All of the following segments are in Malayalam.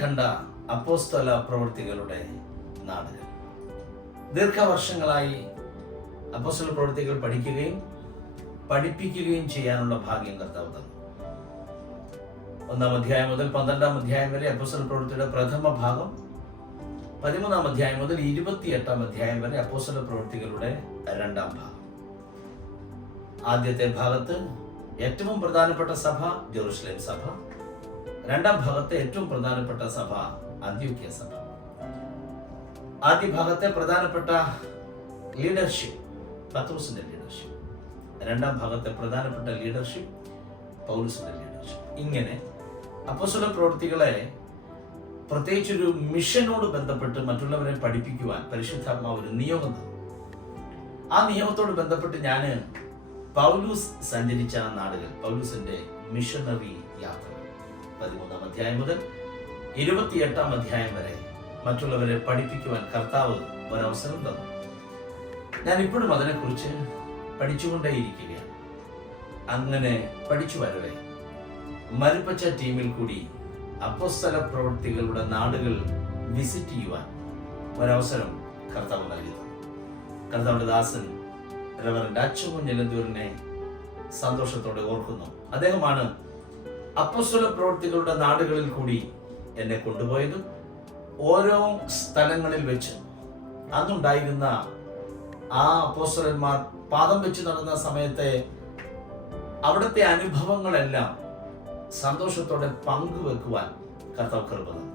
കണ്ട അപ്പോസ്തല പ്രവൃത്തികളുടെ നാടുകൾ. ദീർഘവർഷങ്ങളായി അപ്പോസ്തല പ്രവൃത്തികൾ പഠിക്കുകയും പഠിപ്പിക്കുകയും ചെയ്യാനുള്ള ഭാഗ്യം കർത്താവ് തന്നു. 1-ാം അധ്യായം മുതൽ 12-ാം അധ്യായം വരെ അപ്പോസ്തല പ്രവൃത്തിയുടെ പ്രഥമ ഭാഗം, 13-ാം അധ്യായം മുതൽ 28-ാം അധ്യായം വരെ അപ്പോസ്തല പ്രവൃത്തികളുടെ 2-ാം ഭാഗം. ആദ്യത്തെ ഭാഗത്ത് ഏറ്റവും പ്രധാനപ്പെട്ട സഭ ജെറുസലേം സഭ, 2-ാം ഭാഗത്തെ ഏറ്റവും പ്രധാനപ്പെട്ട സഭ അന്ത്യോക്യ സഭ. ആദ്യ ഭാഗത്തെ പ്രധാനപ്പെട്ട ലീഡർഷിപ്പ് പത്രോസിന്റെ ലീഡർഷിപ്പ്, 2-ാം ഭാഗത്തെ പ്രധാനപ്പെട്ട ലീഡർഷിപ്പ് പൗലോസിന്റെ ലീഡർഷിപ്പ്. ഇങ്ങനെ അപ്പോസ്തല പ്രവൃത്തികളെ പ്രത്യേകിച്ചൊരു മിഷനോട് ബന്ധപ്പെട്ട് മറ്റുള്ളവരെ പഠിപ്പിക്കുവാൻ പരിശുദ്ധാത്മാവ് ഒരു നിയോഗം തന്നു. ആ നിയമത്തോട് ബന്ധപ്പെട്ട് ഞാൻ പൗലൂസ് സഞ്ചരിച്ച നാടുകൾ, പൗലൂസിന്റെ മിഷണറി യാത്ര, 13-ാം അധ്യായം മുതൽ 28-ാം അധ്യായം വരെ മറ്റുള്ളവരെ പഠിപ്പിക്കുവാൻ കർത്താവ് ഒരവസരം തന്നു. ഞാൻ ഇപ്പോഴും അതിനെക്കുറിച്ച് പഠിച്ചുകൊണ്ടേയിരിക്കുകയാണ്. അങ്ങനെ പഠിച്ചു വരവേ മരുപ്പച്ച ടീമിൽ കൂടി അപ്പോസ്തല പ്രവൃത്തികളുടെ നാടുകൾ വിസിറ്റ് ചെയ്യുവാൻ ഒരവസരം കർത്താവ് നൽകി. കർത്താവിന്റെ ദാസൻ റവറൻഡ് അച്ചുകുഞ്ഞിലന്തൂരിനെ സന്തോഷത്തോടെ ഓർക്കുന്നു. അദ്ദേഹമാണ് അപ്പോസ്തല പ്രവൃത്തികളുടെ നാടുകളിൽ കൂടി എന്നെ കൊണ്ടുപോയത്. ഓരോ സ്ഥലങ്ങളിൽ വെച്ച് അന്നുണ്ടായിരുന്ന ആ അപ്പോസ്തലന്മാർ പാദം വെച്ച് നടന്ന സമയത്തെ അവിടുത്തെ അനുഭവങ്ങളെല്ലാം സന്തോഷത്തോടെ പങ്കുവെക്കുവാൻ കർത്താവ് കൃപ തന്നു.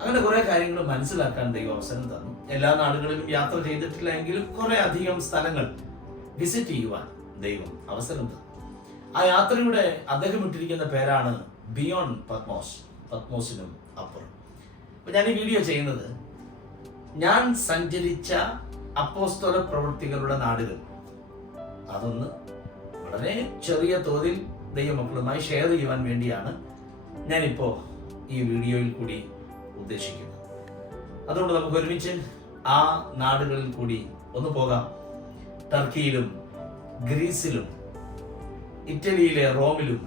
അങ്ങനെ കുറെ കാര്യങ്ങൾ മനസ്സിലാക്കാൻ ദൈവം അവസരം തന്നു. എല്ലാ നാടുകളിലും യാത്ര ചെയ്തിട്ടില്ല എങ്കിലും കുറെ അധികം സ്ഥലങ്ങൾ വിസിറ്റ് ചെയ്യുവാൻ ദൈവം അവസരം തന്നു. ആ യാത്രയുടെ അദ്ദേഹം ഇട്ടിരിക്കുന്ന പേരാണ് ബിയോണ്ട് പത്മോസ്, പത്മോസിനും അപ്പുറം. അപ്പൊ ഞാൻ ഈ വീഡിയോ ചെയ്യുന്നത് ഞാൻ സഞ്ചരിച്ച അപ്പോസ്തല പ്രവൃത്തികളുടെ നാടുകൾ, അതൊന്ന് വളരെ ചെറിയ തോതിൽ ദൈവമക്കളുമായി ഷെയർ ചെയ്യുവാൻ വേണ്ടിയാണ് ഞാനിപ്പോ ഈ വീഡിയോയിൽ കൂടി ഉദ്ദേശിക്കുന്നത്. അതുകൊണ്ട് നമുക്ക് ഒരുമിച്ച് ആ നാടുകളിൽ കൂടി ഒന്ന് പോകാം. ടർക്കിയിലും ഗ്രീസിലും ഇറ്റലിയിലെ റോമിലും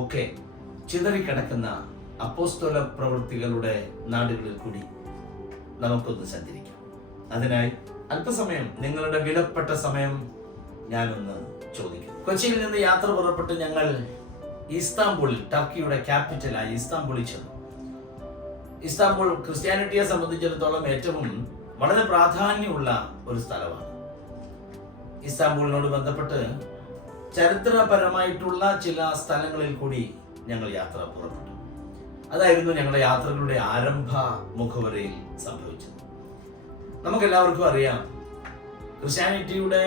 ഒക്കെ ചിതറിക്കിടക്കുന്ന അപ്പോസ്തല പ്രവൃത്തികളുടെ നാടുകളിൽ കൂടി നമുക്കൊന്ന് സഞ്ചരിക്കാം. അതിനായി അല്പസമയം, നിങ്ങളുടെ വിലപ്പെട്ട സമയം ഞാനൊന്ന് ചോദിക്കും. കൊച്ചിയിൽ നിന്ന് യാത്ര പുറപ്പെട്ട് ഞങ്ങൾ ഇസ്താംബുളിൽ, ടർക്കിയുടെ ക്യാപിറ്റലായ ഇസ്താംബുളിൽ ചെന്നു. ഇസ്താംബുൾ ക്രിസ്ത്യാനിറ്റിയെ സംബന്ധിച്ചിടത്തോളം ഏറ്റവും വളരെ പ്രാധാന്യമുള്ള ഒരു സ്ഥലമാണ്. ഇസ്താംബുളിനോട് ബന്ധപ്പെട്ട് ചരിത്രപരമായിട്ടുള്ള ചില സ്ഥലങ്ങളിൽ കൂടി ഞങ്ങൾ യാത്ര പുറപ്പെട്ടു. അതായിരുന്നു ഞങ്ങളുടെ യാത്രകളുടെ ആരംഭ മുഖവരയിൽ സംഭവിച്ചത്. നമുക്കെല്ലാവർക്കും അറിയാം, ക്രിസ്ത്യാനിറ്റിയുടെ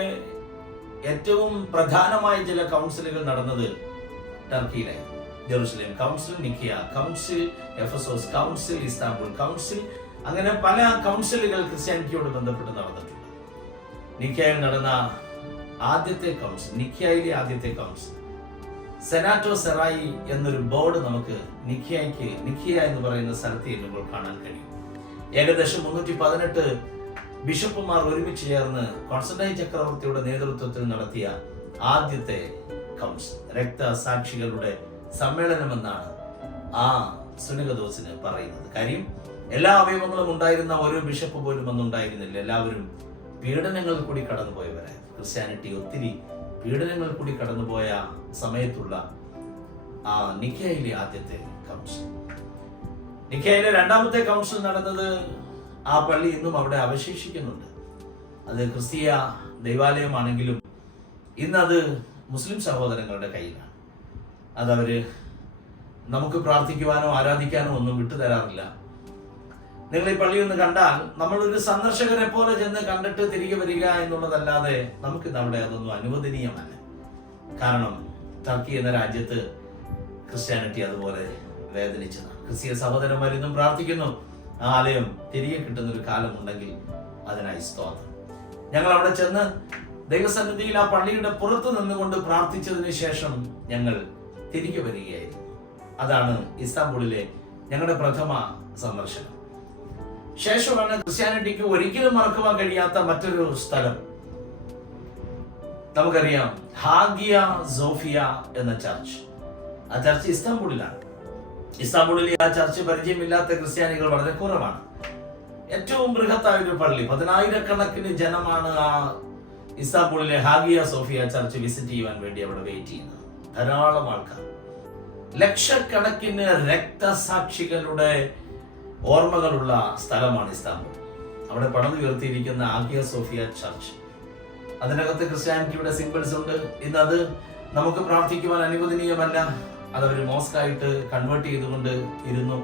ഏറ്റവും പ്രധാനമായ ചില കൗൺസിലുകൾ നടന്നത് ടർക്കിയിലായിരുന്നു. Jerusalem council, Nicaea council, Ephesus council, Istanbul council, അങ്ങനെ പല കൗൺസിലുകൾ ക്രിസ്ത്യാനിറ്റിയോട് ബന്ധപ്പെട്ട് നടന്നിട്ടുണ്ട്. നിക്കിയയിൽ നടന്ന ആദ്യത്തെ കൗൺസിൽ, നിക്കിയയിലെ ആദ്യത്തെ കൗൺസിൽ, സെനാറ്റോ സെറായി എന്നൊരു ബോർഡ് നമുക്ക് നിക്കിയ എന്ന് പറയുന്ന സ്ഥലത്ത് ചെല്ലുമ്പോൾ കാണാൻ കഴിയും. ഏകദേശം 318 ബിഷപ്പുമാർ ഒരുമിച്ച് ചേർന്ന് കോൺസ്റ്റന്റൈൻ ചക്രവർത്തിയുടെ നേതൃത്വത്തിൽ നടത്തിയ ആദ്യത്തെ കൗൺസിൽ, രക്തസാക്ഷികളുടെ സമ്മേളനമെന്നാണ് ആ സുനകദോസിന് പറയുന്നത്. കാര്യം എല്ലാ അവയവങ്ങളും ഉണ്ടായിരുന്ന ഒരു ബിഷപ്പ് പോലും അന്നുണ്ടായിരുന്നില്ല. എല്ലാവരും പീഡനങ്ങൾ കൂടി കടന്നുപോയവരായിരുന്നു. ക്രിസ്ത്യാനിറ്റി ഒത്തിരി പീഡനങ്ങൾ കൂടി കടന്നുപോയ സമയത്തുള്ള ആ നിക്കയിലെ ആദ്യത്തെ കൗൺസിൽ. നിക്കയിലെ രണ്ടാമത്തെ കൗൺസിൽ നടന്നത്, ആ പള്ളി ഇന്നും അവിടെ അവശേഷിക്കുന്നുണ്ട്. അത് ക്രിസ്തീയ ദൈവാലയമാണെങ്കിലും ഇന്നത് മുസ്ലിം സഹോദരങ്ങളുടെ കയ്യിലാണ്. അതവര് നമുക്ക് പ്രാർത്ഥിക്കുവാനോ ആരാധിക്കാനോ ഒന്നും വിട്ടുതരാറില്ല. നിങ്ങൾ ഈ പള്ളി ഒന്ന് കണ്ടാൽ നമ്മളൊരു സന്ദർശകരെ പോലെ ചെന്ന് കണ്ടിട്ട് തിരികെ വരിക എന്നുള്ളതല്ലാതെ നമുക്കിന്ന് അവിടെ അതൊന്നും അനുവദനീയമല്ല. കാരണം ടർക്കി എന്ന രാജ്യത്ത് ക്രിസ്ത്യാനിറ്റി അതുപോലെ വേദനിച്ചതാണ്. ക്രിസ്തീയ സഹോദരന്മാർ ഇന്നും പ്രാർത്ഥിക്കുന്നു. ആ ആലയം തിരികെ കിട്ടുന്നൊരു കാലമുണ്ടെങ്കിൽ അതിനായി സ്തോത്രം. ഞങ്ങൾ അവിടെ ചെന്ന് ദൈവസന്നിധിയിൽ ആ പള്ളിയുടെ പുറത്ത് നിന്നുകൊണ്ട് പ്രാർത്ഥിച്ചതിന് ശേഷം ഞങ്ങൾ തിരികെ വരികയായിരുന്നു. അതാണ് ഇസ്താംബുളിലെ ഞങ്ങളുടെ പ്രഥമ സന്ദർശനം. ശേഷമാണ് ക്രിസ്ത്യാനിറ്റിക്ക് ഒരിക്കലും മറക്കുവാൻ കഴിയാത്ത മറ്റൊരു സ്ഥലം. നമുക്കറിയാം, ഹാഗിയ സോഫിയ എന്ന ചർച്ച്. ആ ചർച്ച് ഇസ്താംബുളിലാണ്. ഇസ്താംബൂളിലെ ആ ചർച്ച് പരിചയമില്ലാത്ത ക്രിസ്ത്യാനികൾ വളരെ കുറവാണ്. ഏറ്റവും ബൃഹത്തായ ഒരു പള്ളി, 10,000-കണക്കിന് ജനമാണ് ആ ഇസ്താംബൂളിലെ ഹാഗിയ സോഫിയ ചർച്ച് വിസിറ്റ് ചെയ്യാൻ വേണ്ടി അവിടെ വെയിറ്റ് ചെയ്യുന്നത്. ധാരാളം ആൾക്കാർ, ലക്ഷക്കണക്കിന് രക്തസാക്ഷികളുടെ ഓർമ്മകളുള്ള സ്ഥലമാണ് ഇസ്താംബൂൾ. അവിടെ പണിതുയർത്തിയിരിക്കുന്ന ഹാഗിയ സോഫിയ ചർച്ച്, അതിനകത്ത് ക്രിസ്ത്യാനിറ്റിയുടെ സിംബിൾസ് ഉണ്ട്. ഇന്ന് അത് നമുക്ക് പ്രാർത്ഥിക്കുവാൻ അനുവദനീയമല്ല. അതവര് മോസ്കായിട്ട് കൺവേർട്ട് ചെയ്തുകൊണ്ട് ഇരുന്നു.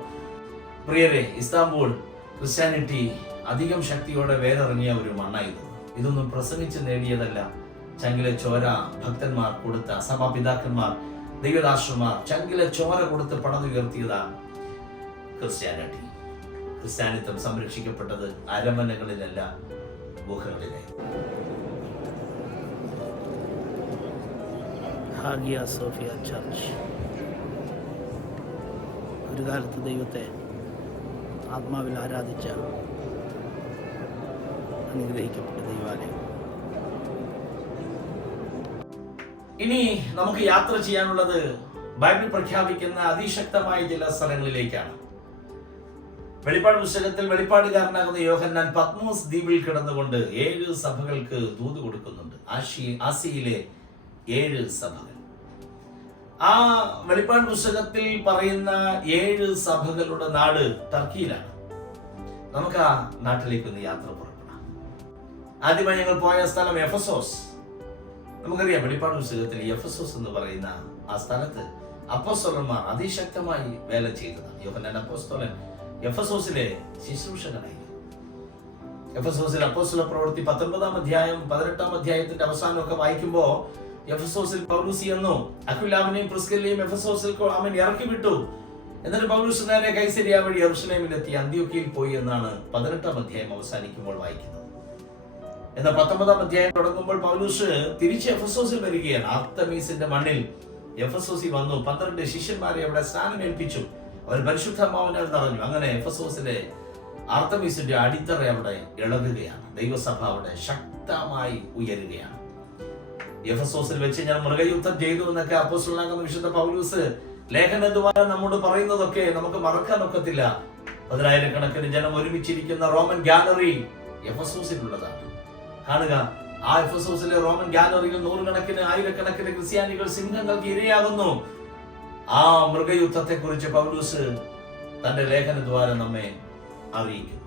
പ്രിയരെ, ഇസ്താംബൂൾ ക്രിസ്ത്യാനിറ്റി അധികം ശക്തിയോടെ വേറിറങ്ങിയ ഒരു മണ്ണായിരുന്നു. ഇതൊന്നും പ്രസംഗിച്ച് നേടിയതല്ല. ചങ്കിലെ ചോര ഭക്തന്മാർ കൊടുത്ത, സഭാപിതാക്കന്മാർ, ദൈവദാസന്മാർ ചങ്കിലെ ചോര കൊടുത്ത് പണിതുയർത്തിയതാണ് ക്രിസ്ത്യാനിറ്റി. ക്രിസ്ത്യാനിത്വം സംരക്ഷിക്കപ്പെട്ടത് അരമനകളിലല്ല, ഗുഹകളിലെ. ഹാഗിയ സോഫിയ ചർച്ച് ഒരു കാലത്ത് ദൈവത്തെ ആത്മാവിൽ ആരാധിച്ച അനുഗ്രഹിക്കപ്പെട്ട ദൈവാലയം. ഇനി നമുക്ക് യാത്ര ചെയ്യാനുള്ളത് ബൈബിൾ പ്രഖ്യാപിക്കുന്ന അതിശക്തമായ ചില സ്ഥലങ്ങളിലേക്കാണ്. വെളിപ്പാട് പുസ്തകത്തിൽ വെളിപ്പാടുകാരനാകുന്ന യോഹന്നാൻ പത്മോസ് ദ്വീപിൽ കിടന്നുകൊണ്ട് 7 സഭകൾക്ക് ദൂത് കൊടുക്കുന്നുണ്ട്. ആസിയയിലെ 7 സഭകൾ. ആ വെളിപ്പാട് പുസ്തകത്തിൽ പറയുന്ന 7 സഭകളുടെ നാട് ടർക്കിയിലാണ്. നമുക്ക് ആ നാട്ടിലേക്ക് ഒന്ന് യാത്ര പുറപ്പെടാം. ആദ്യമായി ഞങ്ങൾ പോയ സ്ഥലം എഫസോസ്. നമുക്കറിയാം, വെളിപ്പാട് പുസ്തകത്തിൽ എഫസോസ് എന്ന് പറയുന്ന ആ സ്ഥലത്ത് അപ്പോസ്തലന്മാർ അതിശക്തമായി വേല ചെയ്തതാണ്. യോഹന്നാൻ അപ്പോസ്തലൻ എഫസോസിലെ ശുശ്രൂഷകനായിരുന്നു. എഫസോസിൽ അപ്പോസ്തല പ്രവൃത്തി 19-ാം അധ്യായം 18-ാം അധ്യായത്തിന്റെ അവസാനമൊക്കെ വായിക്കുമ്പോൾ എഫസോസിൽ പൗലൂസ് എന്നോ അക്വിലാവിനെയും പ്രിസ്കില്ലയും എഫസോസിൽ അവൻ ഇറക്കി വിട്ടു. എന്നിട്ട് പൗലൂസ് നേരെ കൈസരിയ വഴി യെരൂശലേമിലെത്തി അന്ത്യോക്യയിൽ പോയി എന്നാണ് 18-ാം അധ്യായം അവസാനിക്കുമ്പോൾ വായിക്കുന്നത്. എന്നാൽ 19-ാം അധ്യായം തുടങ്ങുമ്പോൾ പൗലൂസ് തിരിച്ച് എഫസോസിൽ വരികയാണ്. ആർത്തമീസിന്റെ മണ്ണിൽ എഫസോസിൽ വന്നു. 12 ശിഷ്യന്മാരെ അവിടെ സ്ഥാനമേൽപ്പിച്ചു. അവർ പരിശുദ്ധാത്മാവിനാൽ നിറഞ്ഞു. അങ്ങനെ എഫസോസിലെ ആർത്തമീസിന്റെ അടിത്തറ അവിടെ ഇളകുകയാണ്. ദൈവസഭ അവിടെ ശക്തമായി ഉയരുകയാണ്. എഫസോസിൽ വെച്ച് ഞാൻ മൃഗയുദ്ധം ചെയ്തു എന്നൊക്കെ അപ്പോസ്തലനാകുന്ന വിശുദ്ധ പൗലൂസ് ലേഖനദ്വാര നമ്മോട് പറയുന്നതൊക്കെ നമുക്ക് മറക്കാൻ ഒക്കത്തില്ല. 10,000-കണക്കിന് ജനം ഒരുമിച്ചിരിക്കുന്ന റോമൻ ഗാലറി എഫസോസിലുള്ളതാണ്. കാണുക, ആ എഫസോസിലെ റോമൻ ഗാലറിയിൽ 100-കണക്കിന് 1000-കണക്കിന് ക്രിസ്ത്യാനികൾ സിംഹങ്ങൾക്ക് ഇരയാകുന്നു. ആ മൃഗയുദ്ധത്തെ കുറിച്ച് പൗലൂസ് തന്റെ ലേഖനദ്വാര നമ്മെ അറിയിക്കുന്നു.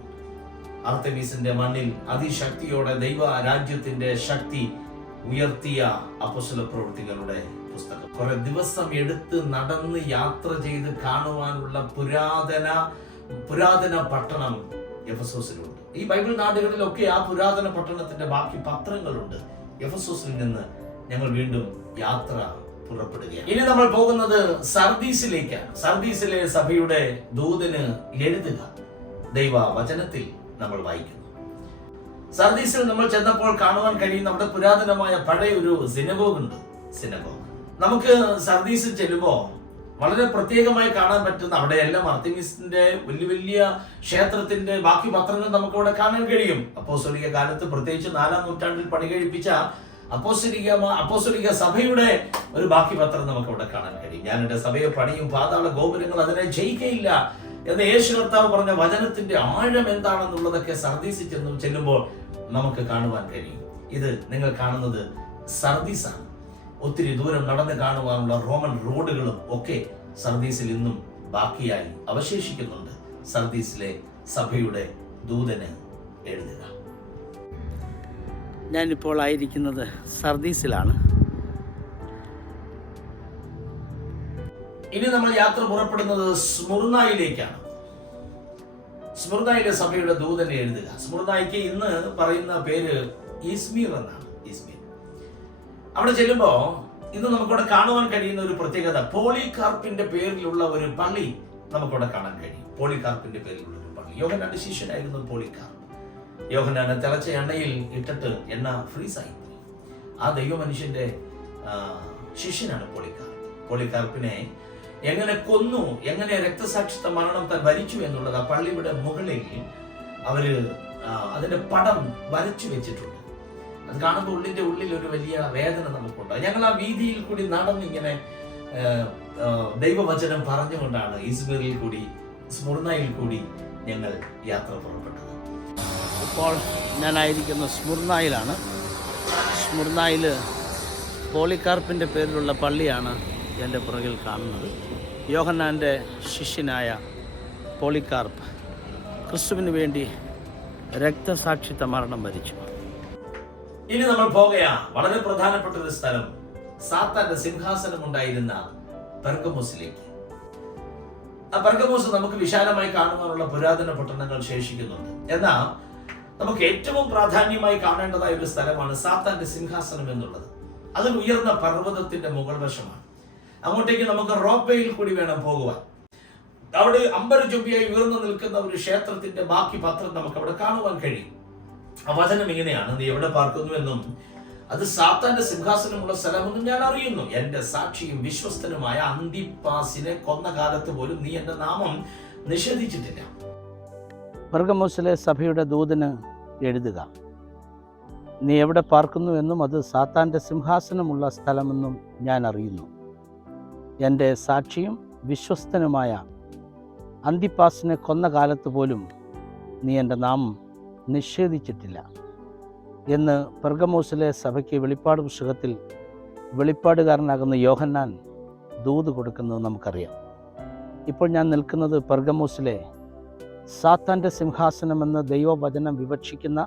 ആർതെമീസിന്റെ മണ്ണിൽ അതിശക്തിയോടെ ദൈവ രാജ്യത്തിന്റെ ശക്തി ഉയർത്തിയ അപ്പോസ്തല പ്രവൃത്തികളുടെ പുസ്തകം. കുറെ ദിവസം എടുത്ത് നടന്ന് യാത്ര ചെയ്ത് കാണുവാനുള്ള പുരാതന പട്ടണം എഫസോസിലുണ്ട്. ഈ ബൈബിൾ നാടുകളിലൊക്കെ ആ പുരാതന പട്ടണത്തിന്റെ ബാക്കി പത്രങ്ങളുണ്ട്. എഫസോസിൽ നിന്ന് ഞങ്ങൾ വീണ്ടും യാത്ര പുറപ്പെടുകയാണ്. ഇനി നമ്മൾ പോകുന്നത് സർദീസിലേക്കാണ്. സർദീസിലെ സഭയുടെ ദൂതന് എഴുതുക. ദൈവ വചനത്തിൽ നമ്മൾ വായിക്കുന്നു. സർദീസിൽ നമ്മൾ ചെന്നപ്പോൾ കാണുവാൻ കഴിയുന്ന അവിടെ പുരാതനമായ പഴയ ഒരു സിനഗോഗ് ഉണ്ട്. നമുക്ക് സർദീസിൽ ചെല്ലുമ്പോൾ വളരെ പ്രത്യേകമായി കാണാൻ പറ്റുന്ന, അവിടെ എല്ലാം അർതെമിസിന്റെ വലിയ വലിയ ക്ഷേത്രത്തിന്റെ ബാക്കി പത്രങ്ങൾ നമുക്ക് അവിടെ കാണാൻ കഴിയും. അപ്പോസ്തലിക കാലത്ത്, പ്രത്യേകിച്ച് 4-ാം നൂറ്റാണ്ടിൽ പണി കഴിപ്പിച്ച അപ്പോസ്തലിക സഭയുടെ ഒരു ബാക്കി പത്രം നമുക്ക് അവിടെ കാണാൻ കഴിയും. ഞാൻ എന്റെ സഭയെ പണിയും, പാതാള ഗോപുരങ്ങൾ അതിനെ ജയിക്കയില്ല എന്ന് യേശു കർത്താവ് പറഞ്ഞ വചനത്തിന്റെ ആഴം എന്താണെന്നുള്ളതൊക്കെ സർദീസിൽ ചെല്ലുമ്പോൾ നമുക്ക് കാണുവാൻ കഴിയും. ഇത് നിങ്ങൾ കാണുന്നത് സർദീസാണ്. ഒത്തിരി ദൂരം നടന്ന് കാണുവാനുള്ള റോമൻ റോഡുകളും ഒക്കെ സർദീസിൽ ഇന്നും ബാക്കിയായി അവശേഷിക്കുന്നുണ്ട്. സർദീസിലെ സഭയുടെ ദൂതന് എഴുതുക. ഞാനിപ്പോൾ ആയിരിക്കുന്നത് സർദീസിലാണ്. ഇനി നമ്മൾ യാത്ര പുറപ്പെടുന്നത് സ്മുർനായിലേക്കാണ്. സ്മുർനായിലെ സഭയുടെ ദൂതനെ എഴുതുക. സ്മുർനായിക്ക് ഇന്ന് പറയുന്ന പേര് ഇസ്മീർ എന്നാണ്. അവിടെ ചെല്ലുമ്പോ ഇന്ന് നമുക്കവിടെ കാണുവാൻ കഴിയുന്ന ഒരു പ്രത്യേകത, പോളികാർപ്പിന്റെ പേരിലുള്ള ഒരു പള്ളി നമുക്കവിടെ കാണാൻ കഴിയും. പോളികാർപ്പിന്റെ പേരിലുള്ള ഒരു പള്ളി. യോഹന്നാന്റെ ശിഷ്യനായിരുന്നു പോളികാർപ്പ്. യോഹന്നാനെ തിളച്ച എണ്ണയിൽ ഇട്ടിട്ട് എണ്ണ ഫ്രീസായി പോയി. ആ ദൈവ മനുഷ്യന്റെ ശിഷ്യനാണ് പോളികാർപ്പ്. പോളികാർപ്പിനെ എങ്ങനെ കൊന്നു, എങ്ങനെ രക്തസാക്ഷിത്വ മരണം താൻ വരിച്ചു എന്നുള്ളത് ആ പള്ളിയുടെ മുകളിൽ അവര് അതിന്റെ പടം വരച്ചു വെച്ചിട്ടുണ്ട്. അത് കാണുമ്പോൾ ഉള്ളിൽ ഒരു വലിയ വേദന നമുക്കുണ്ട്. ഞങ്ങൾ ആ വീതിയിൽ കൂടി നടന്നിങ്ങനെ ദൈവവചനം പറഞ്ഞുകൊണ്ടാണ് ഇസ്മീറിൽ കൂടി സ്മുർണയിൽ കൂടി ഞങ്ങൾ യാത്ര പുറപ്പെട്ടത്. ഇപ്പോൾ ഞാനായിരിക്കുന്ന സ്മുർണയിലാണ്. സ്മുർണയിൽ പോളികാർപ്പിൻ്റെ പേരിലുള്ള പള്ളിയാണ് എൻ്റെ പുറകിൽ കാണുന്നത്. യോഹന്നാൻ്റെ ശിഷ്യനായ പോളികാർപ്പ് ക്രിസ്തുവിന് വേണ്ടി രക്തസാക്ഷിത്വ മരണം വരിച്ചു. ഇനി നമ്മൾ പോകുകയാ വളരെ പ്രധാനപ്പെട്ട ഒരു സ്ഥലം, സാത്താന്റെ സിംഹാസനം ഉണ്ടായിരുന്ന പെർഗമോസിലേക്ക്. ആ പെർഗമോസ് നമുക്ക് വിശാലമായി കാണുവാനുള്ള പുരാതന പട്ടണങ്ങൾ ശേഷിക്കുന്നുണ്ട്. എന്നാൽ നമുക്ക് ഏറ്റവും പ്രാധാന്യമായി കാണേണ്ടതായ ഒരു സ്ഥലമാണ് സാത്താന്റെ സിംഹാസനം എന്നുള്ളത്. അതിൽ ഉയർന്ന പർവ്വതത്തിന്റെ മുകൾ വശമാണ്. അങ്ങോട്ടേക്ക് നമുക്ക് റോപ്പയിൽ കൂടി വേണം പോകുവാൻ. അവിടെ അമ്പരചുംബിയായി ഉയർന്നു നിൽക്കുന്ന ഒരു ക്ഷേത്രത്തിന്റെ ബാക്കി പത്രം നമുക്ക് അവിടെ കാണുവാൻ കഴിയും. ആ വചനം ഇങ്ങനെയാണ്: നീ എവിടെ പാർക്കുന്നുവെന്നും അത് സാത്താന്റെ സിംഹാസനമുള്ള സ്ഥലമെന്നും ഞാൻ അറിയുന്നു. എന്റെ സാക്ഷിയും വിശ്വസ്തനുമായ അന്തിപ്പാസിനെ കൊന്ന കാലത്ത് പോലും നീ എന്റെ നാമം നിഷേധിച്ചിട്ടില്ല. പെർഗമോസിലെ സഭയുടെ ദൂതന് എഴുതുക: നീ എവിടെ പാർക്കുന്നുവെന്നും അത് സാത്താൻ്റെ സിംഹാസനമുള്ള സ്ഥലമെന്നും ഞാൻ അറിയുന്നു. എൻ്റെ സാക്ഷിയും വിശ്വസ്തനുമായ അന്തിപ്പാസിനെ കൊന്ന കാലത്ത് പോലും നീ എൻ്റെ നാമം നിഷേധിച്ചിട്ടില്ല എന്ന് പെർഗമോസിലെ സഭയ്ക്ക് വെളിപ്പാട് പുസ്തകത്തിൽ വെളിപ്പാടുകാരനാകുന്ന യോഹന്നാൻ ദൂത് കൊടുക്കുന്നത് നമുക്കറിയാം. ഇപ്പോൾ ഞാൻ നിൽക്കുന്നത് പെർഗമോസിലെ സാത്താൻ്റെ സിംഹാസനമെന്ന് ദൈവവചനം വിവക്ഷിക്കുന്ന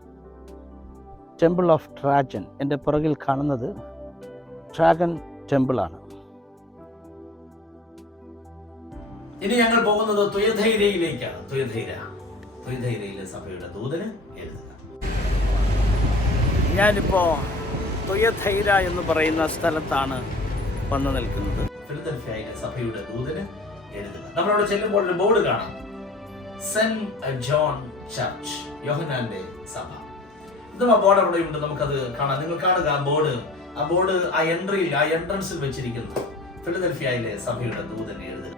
ടെമ്പിൾ ഓഫ് ട്രാജൻ. എൻ്റെ പുറകിൽ കാണുന്നത് ട്രാഗൻ ടെമ്പിളാണ്. ഇനി ഞങ്ങൾ പോകുന്നത് തുയഥൈരയിലേക്കാണ്. തുയഥൈരയിലെ സഭയുടെ ദൂതന് എഴുതുക. ഞാനിപ്പോൾ തുയഥൈര എന്ന് പറയുന്ന സ്ഥലത്താണ് വന്നു നിൽക്കുന്നത്. ഫിലദൽഫിയയിലെ സഭയുടെ ദൂതന് എഴുതുക. നമ്മളവിടെ ചെല്ലുമ്പോൾ ഒരു ബോർഡ് കാണാം: സെന്റ് ജോൺ ചർച്ച്, യോഹന്നാന്റെ സഭ. ഇതും ആ ബോർഡ് അവിടെ ഉണ്ട്, നമുക്കത് കാണാം. നിങ്ങൾ കാണുക ആ ബോർഡ് ആ എൻട്രൻസിൽ വെച്ചിരിക്കുന്നു. ഫിലദൽഫിയയിലെ സഭയുടെ ദൂതന് എഴുതുക.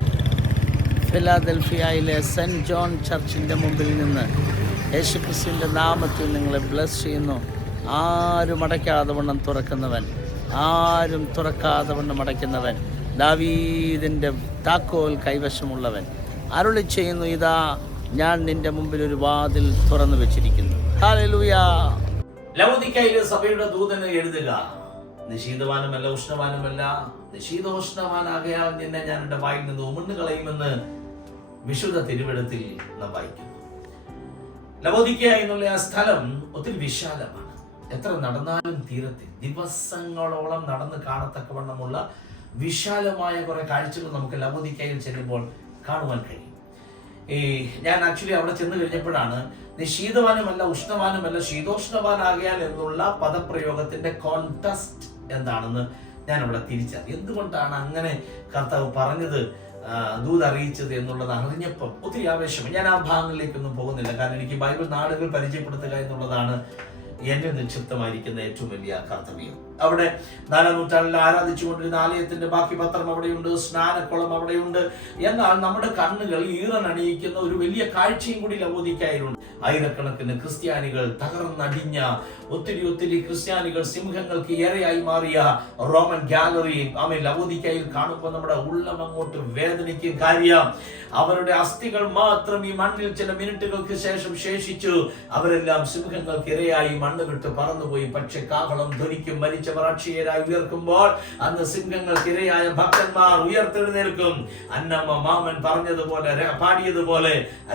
ഫിലാദൽഫിയയിലെ സെന്റ് ജോൺ ചർച്ചിൻ്റെ മുമ്പിൽ നിന്ന് യേശുക്രിസ്തുവിൻ്റെ നാമത്തിൽ നിങ്ങളെ ബ്ലസ് ചെയ്യുന്നു. ആരും അടയ്ക്കാതെ വണ്ണം തുറക്കുന്നവൻ, ആരും തുറക്കാതെ വണ്ണം അടയ്ക്കുന്നവൻ, ദാവീദിൻ്റെ താക്കോൽ കൈവശമുള്ളവൻ അരുളി ചെയ്യുന്നു: ഇതാ ഞാൻ നിന്റെ മുമ്പിൽ ഒരു വാതിൽ തുറന്നു വെച്ചിരിക്കുന്നു. ഹല്ലേലൂയ. ലവോദിക്കയിലെ സഭയുടെ ദൂതന് എഴുതുക: നീ ശീതവാനുമല്ല ഉഷ്ണവാനുമല്ല, നീ ശീതോഷ്ണവാനാകയാൽ നിന്നെ ഞാൻ എൻ്റെ വായിൽ നിന്ന് ഉമിർന്നു കളയുമെന്ന് വിശുദ്ധ തിരുവെഴുത്തിൽ നാം വായിക്കുന്നു. ലവോദിക്ക എന്നുള്ള ആ സ്ഥലം ഒത്തിരി വിശാലമാണ്. എത്ര നടന്നാലും തീരത്തിൽ ദിവസങ്ങളോളം നടന്ന് കാണത്തക്കവണ്ണമുള്ള വിശാലമായ കുറെ കാഴ്ചകൾ നമുക്ക് ലവോദിക്കയിൽ ചെല്ലുമ്പോൾ കാണുവാൻ കഴിയും. ഞാൻ ആക്ച്വലി അവിടെ ചെന്ന് കഴിഞ്ഞപ്പോഴാണ് നീ ശീതവാനുമല്ല ഉഷ്ണവാനുമല്ല ശീതോഷ്ണവാനാകയാൽ എന്നുള്ള പദപ്രയോഗത്തിന്റെ കോൺടെസ്റ്റ് എന്താണെന്ന് ഞാൻ അവിടെ തിരിച്ചറിഞ്ഞു. എന്തുകൊണ്ടാണ് അങ്ങനെ കർത്താവ് പറഞ്ഞത്, ദൂത് അറിയിച്ചത് എന്നുള്ളത് അറിഞ്ഞപ്പം ഒത്തിരി ആവേശം. ഞാൻ ആ ഭാഗങ്ങളിലേക്കൊന്നും പോകുന്നില്ല, കാരണം എനിക്ക് ബൈബിൾ നാടുകൾ പരിചയപ്പെടുത്തുക എന്നുള്ളതാണ് എന്നെ നിക്ഷിപ്തമായിരിക്കുന്ന ഏറ്റവും വലിയ കർത്തവ്യം. അവിടെ 4-ാം നൂറ്റാണ്ടിൽ ആരാധിച്ചുകൊണ്ടിരുന്ന ആലയത്തിന്റെ ബാക്കി പത്രം അവിടെയുണ്ട്, സ്നാനക്കുളം അവിടെയുണ്ട്. എന്നാൽ നമ്മുടെ കണ്ണുകൾ ഈറനണിയിക്കുന്ന ഒരു വലിയ കാഴ്ചയും കൂടി ലവോദിക്കയിലുണ്ട്. ആയിരക്കണക്കിന് ക്രിസ്ത്യാനികൾ തകർന്നടിഞ്ഞ ഒത്തിരി ക്രിസ്ത്യാനികൾ സിംഹങ്ങൾക്ക് ഇരയായി മാറിയ റോമൻ ഗാലറി ലവോദിക്കയിൽ കാണുമ്പോൾ നമ്മുടെ ഉള്ളം അങ്ങോട്ട് വേദനിക്കും. കാര്യം അവരുടെ അസ്ഥികൾ മാത്രം ഈ മണ്ണിൽ ചില മിനിറ്റുകൾക്ക് ശേഷം ശേഷിച്ചു. അവരെല്ലാം സിംഹങ്ങൾക്ക് ഇരയായി മണ്ണ് വിട്ട് പറന്നുപോയി. പക്ഷെ കാഹളം ധ്വനിക്കും, മരിച്ചവർ അക്ഷയരായി ഉയർക്കുമ്പോൾ അന്ന് സിംഹങ്ങൾക്ക് ഇരയായ ഭക്തന്മാർ ഉയർത്തെഴുന്നേൽക്കും. അന്നമ്മ മാമൻ പറഞ്ഞതുപോലെ പാടിയതുപോലെ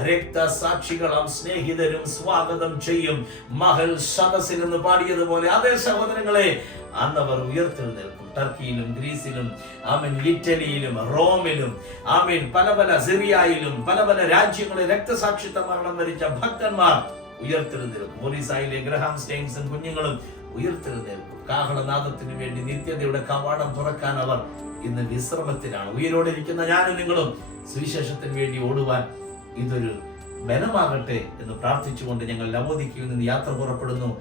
രക്തസാക്ഷികളും സ്നേഹിതരും സ്വാഗതം ചെയ്യും മഹൽ സദസ്സിൽ എന്ന് പാടിയതുപോലെ അതേ സഹോദരങ്ങളെ അന്നവർ ഉയർത്തെഴുന്നേൽക്കും. ടർക്കിയിലും ഗ്രീസിലും ഇറ്റലിയിലും റോമിലും പല സിറിയയിലും പല രാജ്യങ്ങളിൽ രക്തസാക്ഷിത്വ മരണം വരിച്ച ഭക്തന്മാർ ഉയർത്തെഴുന്നേൽക്കും. ഒറീസയിലെ ഗ്രഹാം സ്റ്റെയിൻസും കുഞ്ഞുങ്ങളും ഉയർത്തെഴുന്നേൽക്കും. കാഹളനാദത്തിന് വേണ്ടി നിത്യതയുടെ കവാടം തുറക്കാൻ അവർ ഇന്ന് വിശ്രമത്തിലാണ്. ഉയരോടെ ഇരിക്കുന്ന ഞാനും നിങ്ങളും സുവിശേഷത്തിന് വേണ്ടി ഓടുവാൻ ഇതൊരു ബലമാകട്ടെ എന്ന് പ്രാർത്ഥിച്ചുകൊണ്ട് ഞങ്ങൾ ലവോദിക്കയിൽ നിന്ന് യാത്ര പുറപ്പെടുന്നു.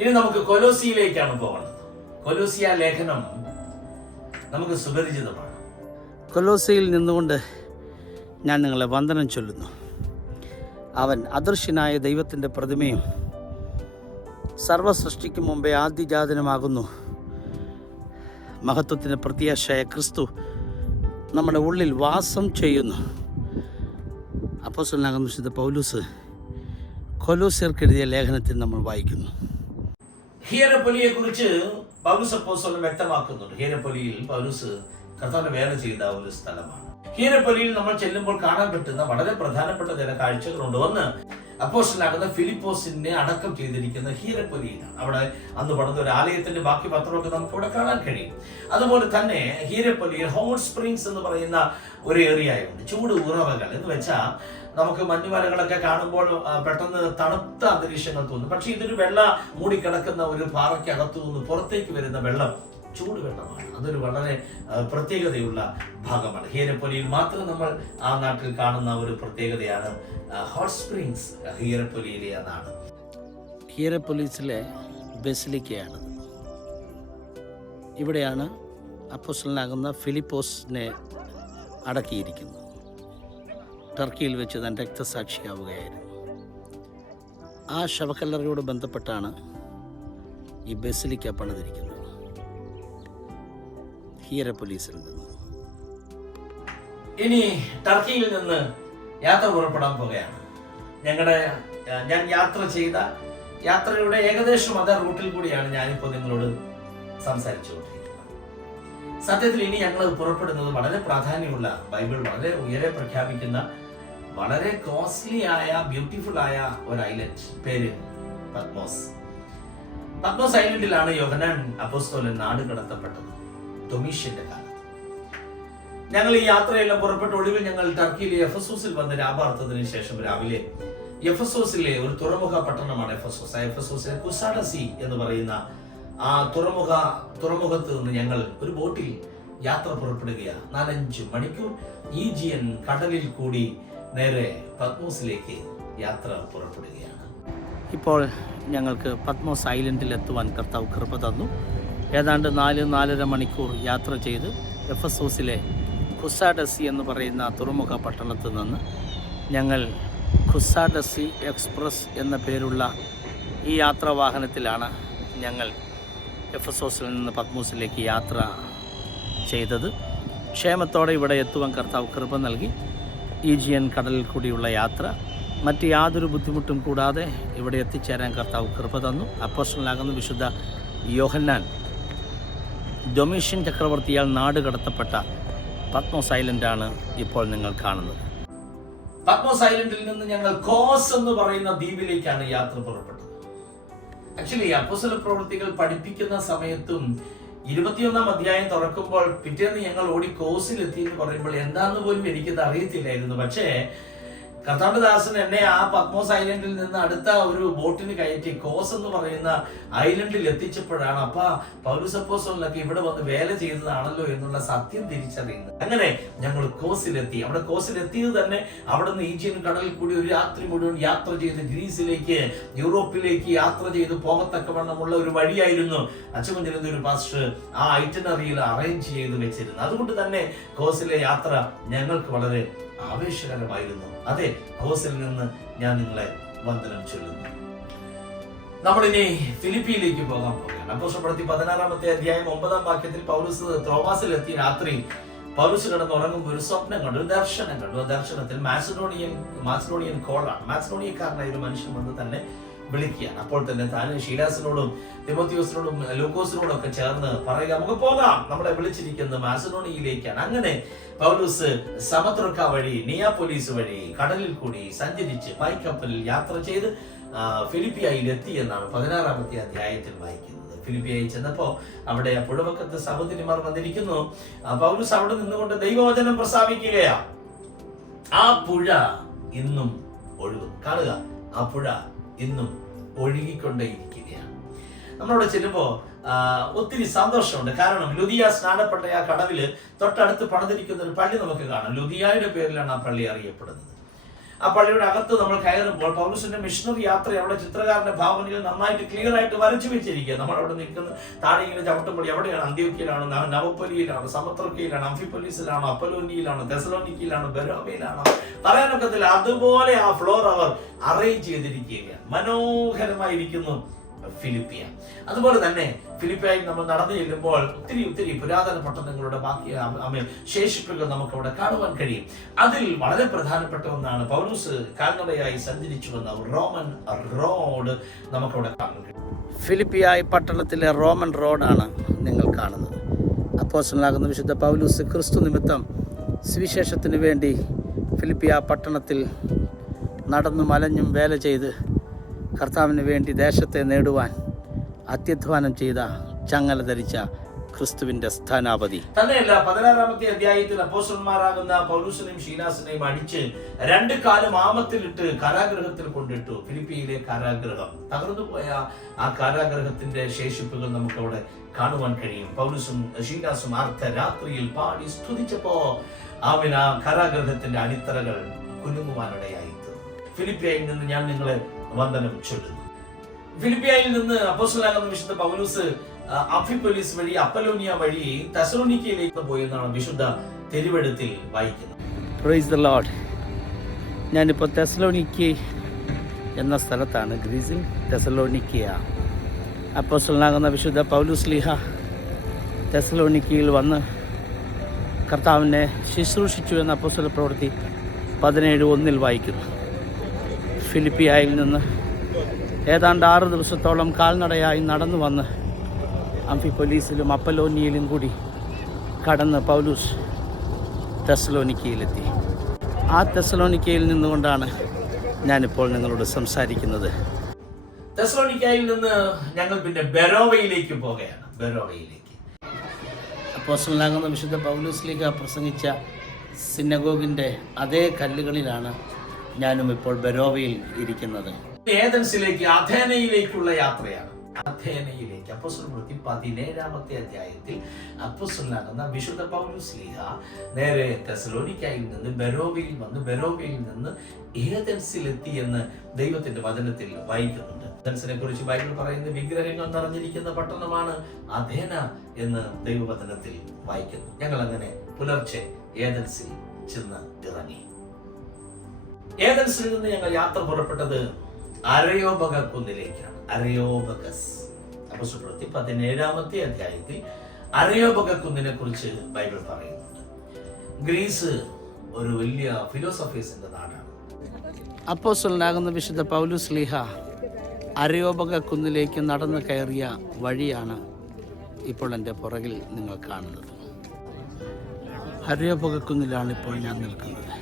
ഇനി നമുക്ക് കൊലോസിയിലേക്കാണ് പോകേണ്ടത്. കൊലോസിയ ലേഖനം നമുക്ക് സുപരിചിതമാണ്. കൊലോസിയിൽ നിന്നുകൊണ്ട് ഞാൻ നിങ്ങളെ വന്ദനം ചൊല്ലുന്നു. അവൻ അദൃശ്യനായ ദൈവത്തിൻ്റെ പ്രതിമയും സർവസൃഷ്ടിക്ക് മുമ്പേ ആദ്യജാതനുമാകുന്നു. മഹത്വത്തിന് പ്രത്യാശയായ ക്രിസ്തു നമ്മുടെ ഉള്ളിൽ വാസം ചെയ്യുന്നു. അപ്പോസ്തലനാകുന്ന വിശുദ്ധ പൗലോസ് കൊലോസ്യർക്ക് എഴുതിയ ലേഖനത്തിൽ നമ്മൾ വായിക്കുന്നു. ഹീരപ്പൊലിയെ കുറിച്ച് പൗലോസ് അപ്പോസ്തലൻ വ്യക്തമാക്കുന്നുണ്ട്. ഹീരപ്പൊലിയിൽ പൗലോസ് കർത്താവിന്റെ വേല ചെയ്ത ഒരു സ്ഥലമാണ്. ഹീരപ്പൊലിയിൽ നമ്മൾ ചെല്ലുമ്പോൾ കാണാൻ പറ്റുന്ന വളരെ പ്രധാനപ്പെട്ട ചില കാഴ്ചകളുണ്ട്. ഒന്ന്, അപ്പോസ്തലനാകുന്ന ഫിലിപ്പോസിനെ അടക്കം ചെയ്തിരിക്കുന്ന ഹീരപ്പൊലിയിലാണ്. അവിടെ അന്ന് പണിത ഒരു ആലയത്തിന്റെ ബാക്കി പത്രമൊക്കെ നമുക്ക് ഇവിടെ കാണാൻ കഴിയും. അതുപോലെ തന്നെ ഹീരപ്പൊലിയിൽ ഹോട്ട് സ്പ്രിങ്സ് എന്ന് പറയുന്ന ഒരു ഏരിയയുണ്ട്. ചൂട് ഉറവകൾ എന്ന് വെച്ചാൽ നമുക്ക് മഞ്ഞുമലകളൊക്കെ കാണുമ്പോൾ പെട്ടെന്ന് തണുത്ത അന്തരീക്ഷങ്ങൾ തോന്നും. പക്ഷെ ഇതൊരു വെള്ള മൂടിക്കിടക്കുന്ന ഒരു പാറയ്ക്കകത്തു നിന്ന് പുറത്തേക്ക് വരുന്ന വെള്ളം ചൂട് വെള്ളമാണ്. അതൊരു വളരെ പ്രത്യേകതയുള്ള ഭാഗമാണ്. ഹീരപ്പൊലിയിൽ മാത്രം നമ്മൾ ആ നാട്ടിൽ കാണുന്ന ഒരു പ്രത്യേകതയാണ് ഹോട്ട് സ്പ്രിങ്സ്. ഹീരപ്പൊലിയിലെ അതാണ്. ഹീരപ്പൊലിസിലെ ബസിലിക്കയാണ്. ഇവിടെയാണ് അപ്പോസ്തലനാകുന്ന ഫിലിപ്പോസിനെ അടക്കിയിരിക്കുന്നത്. ടർക്കിയിൽ വെച്ച് താൻ രക്തസാക്ഷിയാവുകയായിരുന്നു. ആ ശവക്കല്ലറയോട് ബന്ധപ്പെട്ടാണ് ഈ ബസിലിക്ക പണിതിരിക്കുന്നത്. ഹീരപ്പൊലിസിൽ നിന്ന് ഇനി ടർക്കിയിൽ നിന്ന് യാത്ര പുറപ്പെടാൻ പോകുകയാണ്. ഞാൻ യാത്ര ചെയ്ത യാത്രയുടെ ഏകദേശം അതേ റൂട്ടിൽ കൂടിയാണ് ഞാനിപ്പോൾ നിങ്ങളോട് സംസാരിച്ചുകൊണ്ടിരിക്കുന്നത്. സത്യത്തിൽ ഇനി ഞങ്ങൾ പുറപ്പെടുന്നത് വളരെ പ്രാധാന്യമുള്ള, ബൈബിൾ വളരെ ഉയരെ പ്രഖ്യാപിക്കുന്ന, വളരെ കോസ്റ്റ്ലി ആയ, ബ്യൂട്ടിഫുൾ ആയ ഒരു ഐലൻഡ്. പേര് പത്മോസ്. പത്മോസ് ഐലൻഡിലാണ് യോഹന്നാൻ അപ്പോസ്തലൻ നാട് കടത്തപ്പെട്ടത് ഡൊമീഷ്യന്റെ കാലത്ത്. ഞങ്ങൾ ഈ യാത്രയെല്ലാം പുറപ്പെട്ട ഒടുവിൽ ഞങ്ങൾ ടർക്കിയിലെ എഫെസോസിൽ വന്ന് രാപാർത്തതിനു ശേഷം രാവിലെ എഫെസോസിലെ ഒരു തുറമുഖ പട്ടണമാണ് എഫെസോസ്. എഫെസോസിലെ കുസാഡസി എന്ന് പറയുന്ന ആ തുറമുഖത്ത് നിന്ന് ഞങ്ങൾ ഒരു ബോട്ടിൽ യാത്ര പുറപ്പെടുകയാണ്. 4-5 മണിക്കൂർ ഈജിയൻ കടലിൽ കൂടി നേരെ പത്മോസിലേക്ക് യാത്ര പുറപ്പെടുകയാണ്. ഇപ്പോൾ ഞങ്ങൾക്ക് പത്മോസ് ഐലൻഡിൽ എത്തുവാൻ കർത്താവ് കൃപ തന്നു. ഏതാണ്ട് 4-4.5 മണിക്കൂർ യാത്ര ചെയ്ത് എഫെസോസിലെ കുസാഡസി എന്ന് പറയുന്ന തുറമുഖ പട്ടണത്തിൽ നിന്ന് ഞങ്ങൾ കുസാഡസി എക്സ്പ്രസ് എന്ന പേരുള്ള ഈ യാത്രാവാഹനത്തിലാണ് ഞങ്ങൾ എഫെസോസിൽ നിന്ന് പത്മോസിലേക്ക് യാത്ര ചെയ്തത്. ക്ഷേമത്തോടെ ഇവിടെ എത്തുവാൻ കർത്താവ് കൃപ നൽകി. ഈജിയൻ കടലിൽ കൂടിയുള്ള യാത്ര മറ്റ് യാതൊരു ബുദ്ധിമുട്ടും കൂടാതെ ഇവിടെ എത്തിച്ചേരാൻ കർത്താവ് കൃപ തന്നു. അപ്പോസ്തലനാകുന്ന വിശുദ്ധ യോഹന്നാൻ ഡൊമീഷ്യൻ ചക്രവർത്തിയാൽ നാട് കടത്തപ്പെട്ട പത്മോസ് ഐലൻഡാണ് ഇപ്പോൾ നിങ്ങൾ കാണുന്നത്. പത്മോസ് ഐലൻഡിൽ നിന്ന് ഞങ്ങൾ കോസ് എന്ന് പറയുന്ന ദ്വീപിലേക്കാണ് യാത്ര പുറപ്പെട്ടത്. ആക്ച്വലി അപ്പോസ്തല പ്രവൃത്തികൾ പഠിപ്പിക്കുന്ന സമയത്തും 21-ാം അധ്യായം തുറക്കുമ്പോൾ പിറ്റേന്ന് ഞങ്ങൾ ഓടി കോസിലെത്തി എന്ന് പറയുമ്പോൾ എന്താന്ന് പോലും എനിക്കത് അറിയത്തില്ലായിരുന്നു. പക്ഷേ കർത്താവിന്റെ ദാസൻ എന്നെ ആ പത്മോസ് ഐലൻഡിൽ നിന്ന് അടുത്ത ഒരു ബോട്ടിന് കയറ്റി കോസ് എന്ന് പറയുന്ന ഐലൻഡിൽ എത്തിച്ചപ്പോഴാണ് പൗലോസ് അപ്പോസ്തലനൊക്കെ ഇവിടെ വന്ന് വേല ചെയ്തതാണല്ലോ എന്നുള്ള സത്യം തിരിച്ചറിയുന്നത്. അങ്ങനെ ഞങ്ങൾ കോസിലെത്തി. അവിടെ കോസിലെത്തിയത് തന്നെ അവിടെ നിന്ന് ഈജിയൻ കടലിൽ കൂടി ഒരു രാത്രി മുഴുവൻ യാത്ര ചെയ്ത് ഗ്രീസിലേക്ക്, യൂറോപ്പിലേക്ക് യാത്ര ചെയ്ത് പോകത്തക്കവണ്ണമുള്ള ഒരു വഴിയായിരുന്നു അച്ചുകുഞ്ഞിരുന്ന ഒരു പാസ്റ്റർ ആ ഐറ്റനറിയിൽ അറേഞ്ച് ചെയ്ത് വെച്ചിരുന്നു. അതുകൊണ്ട് തന്നെ കോസിലെ യാത്ര ഞങ്ങൾക്ക് വളരെ ആവേശകരമായിരുന്നു. അതെ, കോസിൽ നിന്ന് ഞാൻ നിങ്ങളെ വന്ദനം ചൊല്ലുന്നു. നമ്മളിനി ഫിലിപ്പിയിലേക്ക് പോകാൻ പോവുകയാണ്. അപ്പോസ്തലപ്രവൃത്തി 16-ാമത്തെ അധ്യായം 9-ാം വാക്യത്തിൽ പൗലോസ് ത്രോവാസിലെത്തി രാത്രി പൗലോസ് കിടന്നുറങ്ങുമ്പോൾ ഒരു സ്വപ്നം കണ്ടു, ഒരു ദർശനം കണ്ടു. ആ ദർശനത്തിൽ മാസിഡോണിയൻ കോളാണ്, മാസിഡോണിയക്കാരനായ ഒരു മനുഷ്യൻ വന്ന് തന്നെ വിളിക്കുകയാണ്. അപ്പോൾ തന്നെ താൻ ശീലാസിനോടും തിമോത്തിയോസിനോടും ലൂക്കോസിനോടും ഒക്കെ ചേർന്ന് പറയുക, നമുക്ക് പോകാം, നമ്മളെ വിളിച്ചിരിക്കുന്നത് മാസിഡോണിയയിലേക്കാണ്. അങ്ങനെ പൗലോസ് സമത്രുക്ക വഴി, നിയാപോലിസ് വഴി കടലിൽ കൂടി സഞ്ചരിച്ച് പായ്ക്കപ്പലിൽ യാത്ര ചെയ്ത് ഫിലിപ്പിയായിൽ എത്തി എന്നാണ് 16-ാമത്തെ അധ്യായത്തിൽ വായിക്കുന്നത്. ഫിലിപ്പിയായി ചെന്നപ്പോ അവിടെ പുഴവക്കത്ത് സഹോദരിമാർ വന്നിരിക്കുന്നു. പൗലോസ് അവിടെ നിന്നുകൊണ്ട് ദൈവവചനം പ്രസ്താവിക്കുകയാ. ആ പുഴ ഇന്നും ഒഴുകും. കാണുക, ആ പുഴ ഇന്നും ഒഴുകിക്കൊണ്ടേയിരിക്കുകയാണ്. നമ്മളവിടെ ചെല്ലുമ്പോൾ ഒത്തിരി സന്തോഷമുണ്ട്. കാരണം ലുദിയ സ്നാനപ്പെട്ട ആ കടവില് തൊട്ടടുത്ത് പണിതിരിക്കുന്ന ഒരു പള്ളി നമുക്ക് കാണാം. ലുദിയായുടെ പേരിലാണ് ആ പള്ളി അറിയപ്പെടുന്നത്. ആ പള്ളിയുടെ അകത്ത് നമ്മൾ കയറുമ്പോൾ പൗലോസിന്റെ മിഷണറി യാത്ര അവിടെ ചിത്രകാരന്റെ ഭാവനയിൽ നന്നായിട്ട് ക്ലിയർ ആയിട്ട് വരച്ചു വെച്ചിരിക്കുക. നമ്മൾ അവിടെ നിൽക്കുന്ന താഴെ ഇങ്ങനെ ചവിട്ടുമ്പോൾ എവിടെയാണ്? അന്ത്യോക്യയിലാണോ, നവപ്പൊലിയിലാണോ, സമത്രക്കയിലാണോ, അംഫിപ്പൊലിസിലാണോ, അപ്പലോനിയിലാണോ, തെസലോനിക്കയിലാണോ, ബെരോവയിലാണോ, പറയാനൊക്കത്തില്ല. അതുപോലെ ആ ഫ്ലോർ അവർ അറേഞ്ച് ചെയ്തിരിക്കുകയാണ്. മനോഹരമായിരിക്കുന്നു ഫിലിപ്പിയ. അതുപോലെ തന്നെ ഫിലിപ്പിയായി നമ്മൾ നടന്നു ചെല്ലുമ്പോൾ ഒത്തിരി പുരാതന പട്ടണങ്ങളുടെ ബാക്കി ശേഷിപ്പുകൾ നമുക്ക് അവിടെ കാണുവാൻ കഴിയും. അതിൽ വളരെ പ്രധാനപ്പെട്ട ഒന്നാണ് പൗലോസ് കാൽനടയായി സഞ്ചരിച്ചു വന്ന റോമൻ റോഡ് നമുക്കവിടെ കാണാൻ കഴിയും. ഫിലിപ്പിയായി പട്ടണത്തിലെ റോമൻ റോഡാണ് നിങ്ങൾ കാണുന്നത്. അപ്പോസ്തലനാകുന്ന വിശുദ്ധ പൗലോസ് ക്രിസ്തു നിമിത്തം സുവിശേഷത്തിന് വേണ്ടി ഫിലിപ്പിയ പട്ടണത്തിൽ നടന്നും അലഞ്ഞും വേല ചെയ്ത് കർത്താവിന് വേണ്ടി ദേശത്തെ നേടുവാൻ അത്യധ്വാനം ചെയ്ത ചങ്ങല ധരിച്ച ക്രിസ്തുവിന്റെ സ്ഥാനാപതി. തന്നെയല്ല, 16-ാമത്തെ അധ്യായത്തിൽ അപ്പോസ്തലന്മാരാകുന്ന പൗലോസിനെയും ശീലാസിനെയും അടിച്ച് 2 കാലം ആമത്തിലിട്ട് കാരാഗ്രഹത്തിൽ കൊണ്ടിട്ടു. ഫിലിപ്പിയിലെ കാരാഗ്രഹം തകർന്നുപോയ ആ കാരാഗ്രഹത്തിന്റെ ശേഷിപ്പുകൾ നമുക്ക് അവിടെ കാണുവാൻ കഴിയും. പൗലോസും ശീലാസും അർദ്ധരാത്രിയിൽ പാടി സ്തുതിച്ചപ്പോ ആ കാരാഗ്രഹത്തിന്റെ അടിത്തറകൾ കുലുങ്ങുവാനിടയായി. ഫിലിപ്പിയയിൽ നിന്ന് ഞാൻ നിങ്ങളെ വന്ദനം ചൊല്ലുന്നു. ഫിലിപ്പിയയിൽ നിന്ന് അപ്പോസ്തലനാകുന്ന വിശുദ്ധ പൗലോസ് അംഫിപ്പൊലിസ് വഴി അപ്പലോനിയ വഴി തെസലോനിക്കയിലേക്ക് പോയെന്നാണ് വിശുദ്ധ തിരുവെഴുത്തിൽ വായിക്കുന്നത്. Praise the Lord. ഞാനിപ്പോൾ തെസലോനിക്ക എന്ന സ്ഥലത്താണ്, ഗ്രീസിൽ തെസലോനിക്ക. അപ്പോസ്തലനാകുന്ന വിശുദ്ധ പൗലോസ് ലീഹ തെസലോനിക്കയിൽ വന്ന് കർത്താവിനെ ശുശ്രൂഷിച്ചു എന്ന അപ്പോസ്തല പ്രവൃത്തി 17:1 വായിക്കുന്നു. ഫിലിപ്പിയായിൽ നിന്ന് ഏതാണ്ട് 6 ദിവസത്തോളം കാൽനടയായി നടന്നു വന്ന് അംഫിപ്പൊലീസിലും അപ്പലോനിയയിലും കൂടി കടന്ന് പൗലോസ് തെസലോനിക്കയിലെത്തി. ആ തെസലോനിക്കയിൽ നിന്നുകൊണ്ടാണ് ഞാനിപ്പോൾ നിങ്ങളോട് സംസാരിക്കുന്നത്. തെസലോനിക്കയിൽ നിന്ന് ഞങ്ങൾ പിന്നെ ബെരോവയിലേക്ക് പോകുകയാണ്. ബെരോവയിലേക്ക് അപ്പോസ്തലനാകുന്ന വിശുദ്ധ പൗലോസ് ലീഹ പ്രസംഗിച്ച സിനഗോഗിൻ്റെ അതേ കല്ലുകളിലാണ് ഞാനും ഇപ്പോൾ ബെരോവയിൽ ഇരിക്കുന്നത്. ഏതൻസിലേക്ക് അഥേനയിലേക്കുള്ള യാത്രയാണ്. അഥേനയിലേക്ക് അപ്പോസ്തല പ്രവൃത്തി 17-ാമത്തെ അധ്യായത്തിൽ അപ്പോസ്തലനാകുന്ന വിശുദ്ധ പൗലോസ് ലീഹ നേരെ തെസലോനിക്കയിൽ നിന്ന് ബെരോവയിൽ വന്ന് ബെരോവയിൽ നിന്ന് ഏതൻസിലെത്തി എന്ന് ദൈവത്തിന്റെ വചനത്തിൽ വായിക്കുന്നുണ്ട്. ഏതൻസിനെ കുറിച്ച് ബൈബിൾ പറയുന്ന വിഗ്രഹങ്ങൾ നിറഞ്ഞിരിക്കുന്ന പട്ടണമാണ് അഥേന എന്ന് ദൈവവചനത്തിൽ വായിക്കുന്നു. ഞങ്ങൾ അങ്ങനെ പുലർച്ചെ ഏതൻസിൽ ചെന്ന് ഇറങ്ങി. ഏതൻസിൽ നിന്ന് ഞങ്ങൾ യാത്ര പുറപ്പെട്ടത് അരയോപക കുന്നിലേക്കാണ്. അരയോപഗസ്. അപ്പോസ്തല പ്രവൃത്തി 17-ാമത്തെ അധ്യായത്തിൽ അരയോപക കുന്നിനെ കുറിച്ച് ബൈബിൾ പറയുന്നുണ്ട്. ഗ്രീസ് ഒരു വലിയ ഫിലോസഫീസിന്റെ നാടാണ്. അപ്പോസ്തലനാകുന്ന വിശുദ്ധ പൗലോസ് ലീഹ അരയോപക കുന്നിലേക്ക് നടന്നു കയറിയ വഴിയാണ് ഇപ്പോൾ എൻ്റെ പുറകിൽ നിങ്ങൾ കാണുന്നത്. അരയോപക കുന്നിലാണ് ഇപ്പോൾ ഞാൻ നിൽക്കുന്നത്.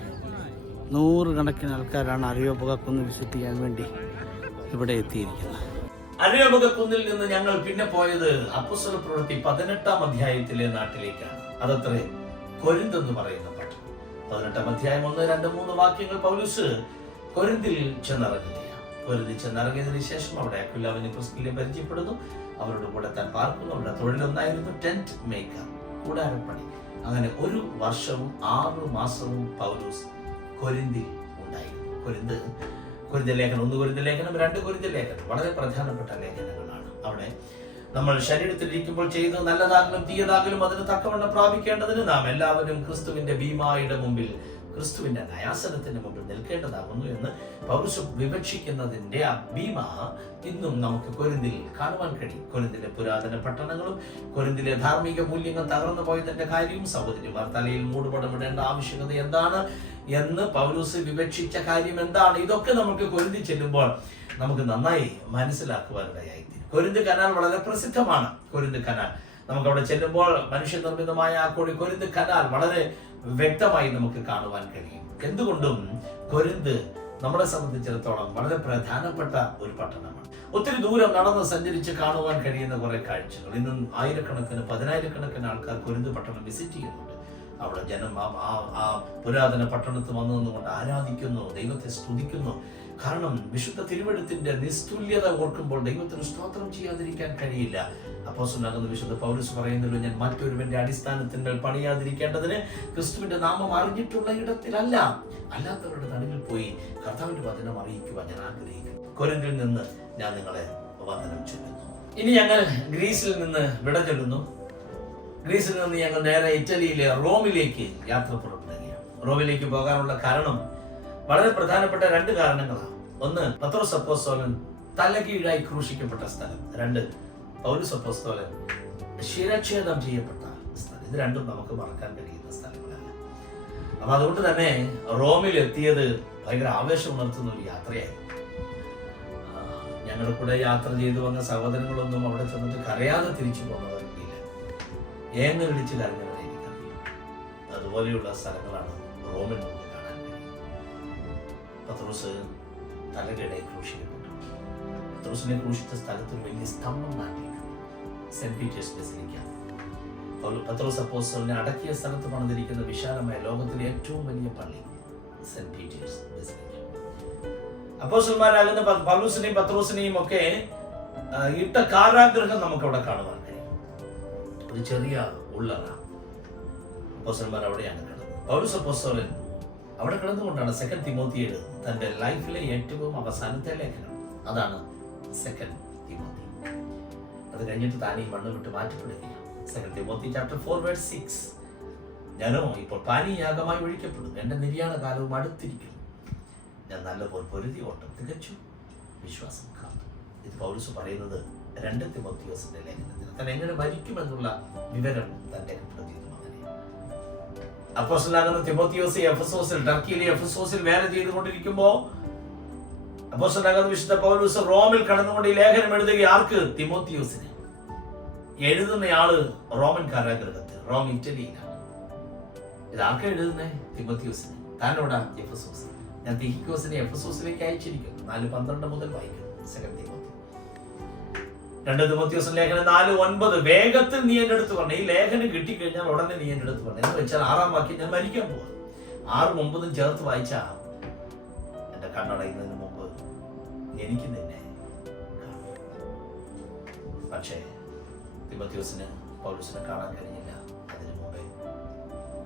100 കണക്കിന് ആൾക്കാരാണ് അരയോപക കുന്ന് വിസിറ്റ് ചെയ്യാൻ വേണ്ടി ഇവിടെ എത്തിയിരിക്കുന്നത്. അരയോപക കുന്നിൽ നിന്ന് ഞങ്ങൾ പിന്നെ പോയത് അപ്പോസ്തല പ്രവൃത്തി 18-ാം അധ്യായത്തിലെ നാട്ടിലേക്കാണ്. അതത്രേ കൊരിന്ത് എന്ന് പറയുന്ന പട്ടണം. 18-ാം അധ്യായം 1, 2, 3 വാക്യങ്ങൾ പൗലോസ് കൊരിന്തിൽ ചെന്നിറങ്ങുകയാണ്. കൊരിന്തിൽ ചെന്നിറങ്ങിയതിനു ശേഷം അവിടെ അക്വിലാവിനെ പ്രിസ്കില്ലയെ പരിചയപ്പെടുന്നു. അവരുടെ കൂടെ താൻ പാർക്കുന്നു. അവരുടെ തൊഴിലൊന്നായിരുന്നു ടെന്റ് മേക്കർ, കൂടാരപ്പണി. അങ്ങനെ 1 വർഷവും 6 മാസവും പൗലോസ് കൊരിന്തിൽ ഉണ്ടായിരുന്നു. കൊരിന്ത്യ ലേഖനം, 1 കൊരിന്ത്യ ലേഖനം, 2 കൊരിന്ത്യ ലേഖനം വളരെ പ്രധാനപ്പെട്ട ലേഖനങ്ങളാണ്. അവിടെ നമ്മൾ ശരീരത്തിലിരിക്കുമ്പോൾ ചെയ്തത് നല്ലതാകലും തീയതാകലും അതിന് തക്കവണ്ണം പ്രാപിക്കേണ്ടതിന് നാം എല്ലാവരും ക്രിസ്തുവിന്റെ ഭീമായുടെ മുമ്പിൽ, ക്രിസ്തുവിന്റെ ന്യായാസനത്തിന്റെ മുമ്പിൽ നിൽക്കേണ്ടതാകുന്നു എന്ന് പൗലോസ് വിവക്ഷിക്കുന്നതിന്റെ ആ ഭീമ ഇന്നും നമുക്ക് കൊരിന്തിൽ കാണുവാൻ കഴിയും. കൊരിന്തിലെ പുരാതന പട്ടണങ്ങളും കൊരിന്തിലെ ധാർമ്മിക മൂല്യങ്ങൾ തകർന്നു പോയതിന്റെ കാര്യവും സഹോദരിമാർ തലയിൽ മൂടുപടമിടേണ്ട ആവശ്യകത എന്താണ് എന്ന് പൗലോസ് വിവക്ഷിച്ച കാര്യം എന്താണ്, ഇതൊക്കെ നമുക്ക് കൊരിന്തി ചെല്ലുമ്പോൾ നമുക്ക് നന്നായി മനസ്സിലാക്കുവാനിടയായി. കൊരിന്ത് കനാൽ വളരെ പ്രസിദ്ധമാണ്. കൊരിന്ത് കനാൽ നമുക്ക് അവിടെ ചെല്ലുമ്പോൾ മനുഷ്യനിർമ്മിതമായ ആ കൊരിന്ത് കനാൽ വളരെ വ്യക്തമായി നമുക്ക് കാണുവാൻ കഴിയും. എന്തുകൊണ്ടും കൊരിന്ത് നമ്മളെ സംബന്ധിച്ചിടത്തോളം വളരെ പ്രധാനപ്പെട്ട ഒരു പട്ടണമാണ്. ഒത്തിരി ദൂരം നടന്ന് സഞ്ചരിച്ച് കാണുവാൻ കഴിയുന്ന കുറെ കാഴ്ചകൾ. ഇന്നും ആയിരക്കണക്കിന് 10,000-കണക്കിന് ആൾക്കാർ കൊരിന്ത് പട്ടണം വിസിറ്റ് ചെയ്യുന്നുണ്ട്. അവിടെ ജനം ആ പുരാതന പട്ടണത്തിൽ വന്നു നിന്നുകൊണ്ട് ആരാധിക്കുന്നു, ദൈവത്തെ സ്തുതിക്കുന്നു. കാരണം വിശുദ്ധ തിരുവെഴുത്തിന്റെ നിസ്തുല്യത ഓർക്കുമ്പോൾ ദൈവത്തിന് സ്തോത്രം ചെയ്യാതിരിക്കാൻ കഴിയില്ല. അപ്പോസ്തലനാകുന്ന വിശുദ്ധ പൗലോസ് പറയുന്നല്ലോ, ഞാൻ മറ്റൊരുവന്റെ അടിസ്ഥാനത്തിന്മേൽ പണിയാതിരിക്കേണ്ടതിന് ക്രിസ്തുവിന്റെ നാമം അറിഞ്ഞിട്ടുള്ള ഇടത്തിലല്ല, അല്ലാത്തവരുടെ നടുവിൽ പോയി കർത്താവിന്റെ വചനം അറിയിക്കുവാൻ ഞാൻ ആഗ്രഹിക്കുന്നു. കൊരിന്തിൽ നിന്ന് ഞാൻ നിങ്ങളെ വന്ദനം ചൊല്ലുന്നു. ഇനി ഞങ്ങൾ ഗ്രീസിൽ നിന്ന് വിട ചൊല്ലുന്നു. ഗ്രീസിൽ നിന്ന് ഞങ്ങൾ നേരെ ഇറ്റലിയിലെ റോമിലേക്ക് യാത്ര പുറപ്പെടുകയാണ്. റോമിലേക്ക് പോകാനുള്ള കാരണം വളരെ പ്രധാനപ്പെട്ട 2 കാരണങ്ങളാണ്. ഒന്ന്, പത്രോസ് അപ്പോസ്തലൻ തലകീഴായി ക്രൂശിക്കപ്പെട്ട സ്ഥലം. 2 പൗലോസ് അപ്പോസ്തലൻ ശിരച്ഛേദം ചെയ്യപ്പെട്ട സ്ഥലം. ഇത് രണ്ടും നമുക്ക് മറക്കാൻ കഴിയുന്ന സ്ഥലങ്ങളല്ല. അപ്പൊ അതുകൊണ്ട് തന്നെ റോമിൽ എത്തിയത് ഭയങ്കര ആവേശം ഉണർത്തുന്ന ഒരു യാത്രയായിരുന്നു. ഞങ്ങളുടെ കൂടെ യാത്ര ചെയ്തു വന്ന സഹോദരങ്ങളൊന്നും അവിടെ ചെന്നിട്ട് കരയാതെ തിരിച്ചു പോകുന്നവരില്ല. ഏങ്ങലിടിച്ച് കരഞ്ഞവരെ എനിക്കറിയാം. അതുപോലെയുള്ള സ്ഥലങ്ങളാണ് റോമിൽ നമുക്ക് കാണാൻ കഴിയും. പത്രോസ് തലകീഴായി ക്രൂശിക്കപ്പെട്ടു. പത്രോസിനെ ക്രൂശിച്ച സ്ഥലത്ത് ഒരു വലിയ സ്തംഭം നാട്ടിയിട്ടുണ്ട്. Saint Peter's basilica. പത്രോസ് അപ്പോസ്തലനെ അടക്കിയ സ്ഥലത്ത് പണിതിരിക്കുന്ന വിശാലമായ ലോകത്തിലെ ഏറ്റവും വലിയ പള്ളി സെന്റ് പീറ്റേഴ്സ് ബസിലിക്ക. അപ്പോസ്തലന്മാരാകുന്ന പൗലോസിനെയും പത്രോസിനെയും ഒക്കെ ഇട്ട കാരാഗ്രഹം നമുക്ക് അവിടെ കാണുവാൻ കഴിയും. ഒരു ചെറിയ ഉള്ളറ. അപ്പോസ്തലന്മാർ അവിടെയാണ് കിടന്നത്. പൗലോസ് അപ്പോസ്തലൻ അവിടെ കിടന്നുകൊണ്ടാണ് 2 തിമോത്തി എഴുതുന്നത്. തന്റെ ലൈഫിലെ ഏറ്റവും അവസാനത്തെ ലേഖനം അതാണ് 2 തിമോത്തി. അത് കഴിഞ്ഞിട്ട് താനീ മണ്ണ് വിട്ട് മാറ്റപ്പെടുകയാണ്. 2 തിമോത്തി chapter 4:6. ഞാനോ ഇപ്പോൾ പാനീയാഗമായി ഒഴിക്കപ്പെടും. എന്റെ നിര്യാണ കാലവും അടുത്തിരിക്കുന്നു. ഞാൻ നല്ലപോലെ പൊരുതി ഓട്ടം തികച്ചു, വിശ്വാസം കാത്തു. ഇത് പൗലോസ് പറയുന്നത് 2 തിമോത്തിയോസിന്റെ ലേഖനത്തിൽ. താൻ എങ്ങനെ മരിക്കുമെന്നുള്ള വിവരം തന്റെ പ്രതിയുമാണ്. അപ്പോസ്തലനാകുന്ന തിമോത്തിയോസ് എഫെസോസിൽ, ടർക്കിയിലെ എഫെസോസിൽ വേല ചെയ്തുകൊണ്ടിരിക്കുമ്പോൾ അപ്പോസ്തലനാകുന്ന വിശുദ്ധ പൗലോസ് റോമിൽ കടന്നുകൊണ്ട് ഈ ലേഖനം എഴുതുക. ആർക്ക്? തിമോത്തിയോസിന്. എഴുതുന്നയാള് റോമൻ കാരാഗ്രഹത്തിൽ, റോം ഇറ്റലിയിലാണ്. ഇത് ആർക്കാ എഴുതുന്നേ? തിമോത്തിയോസിന്. താനോടാ? എഫെസോസ്. ഞാൻ തിഹിക്കോസിനെ എഫെസോസിലേക്ക് അയച്ചിരിക്കുന്നു. 4:12 മുതൽ വായിക്കുന്നു 2 തിമോത്തി. 2 തിമോത്തിയോസ് ലേഖനം 4:9. വേഗത്തിൽ നീ എൻ്റെ അടുത്ത് പറഞ്ഞു. ഈ ലേഖനം കിട്ടിക്കഴിഞ്ഞാൽ ഉടനെ നീ എൻ്റെ അടുത്ത് പറഞ്ഞു എന്ന് വെച്ചാൽ 6-ാം വാക്യം ഞാൻ മരിക്കാൻ പോവാ. 6-9 ചേർത്ത് വായിച്ചാ എന്റെ കണ്ണടയുന്നതിന് മുമ്പ് എനിക്ക് നിന്നെ കാണും. പക്ഷേ തിമോത്തിയോസിന് പൗലോസിനെ കാണാൻ കഴിഞ്ഞില്ല. അതിനു മുമ്പേ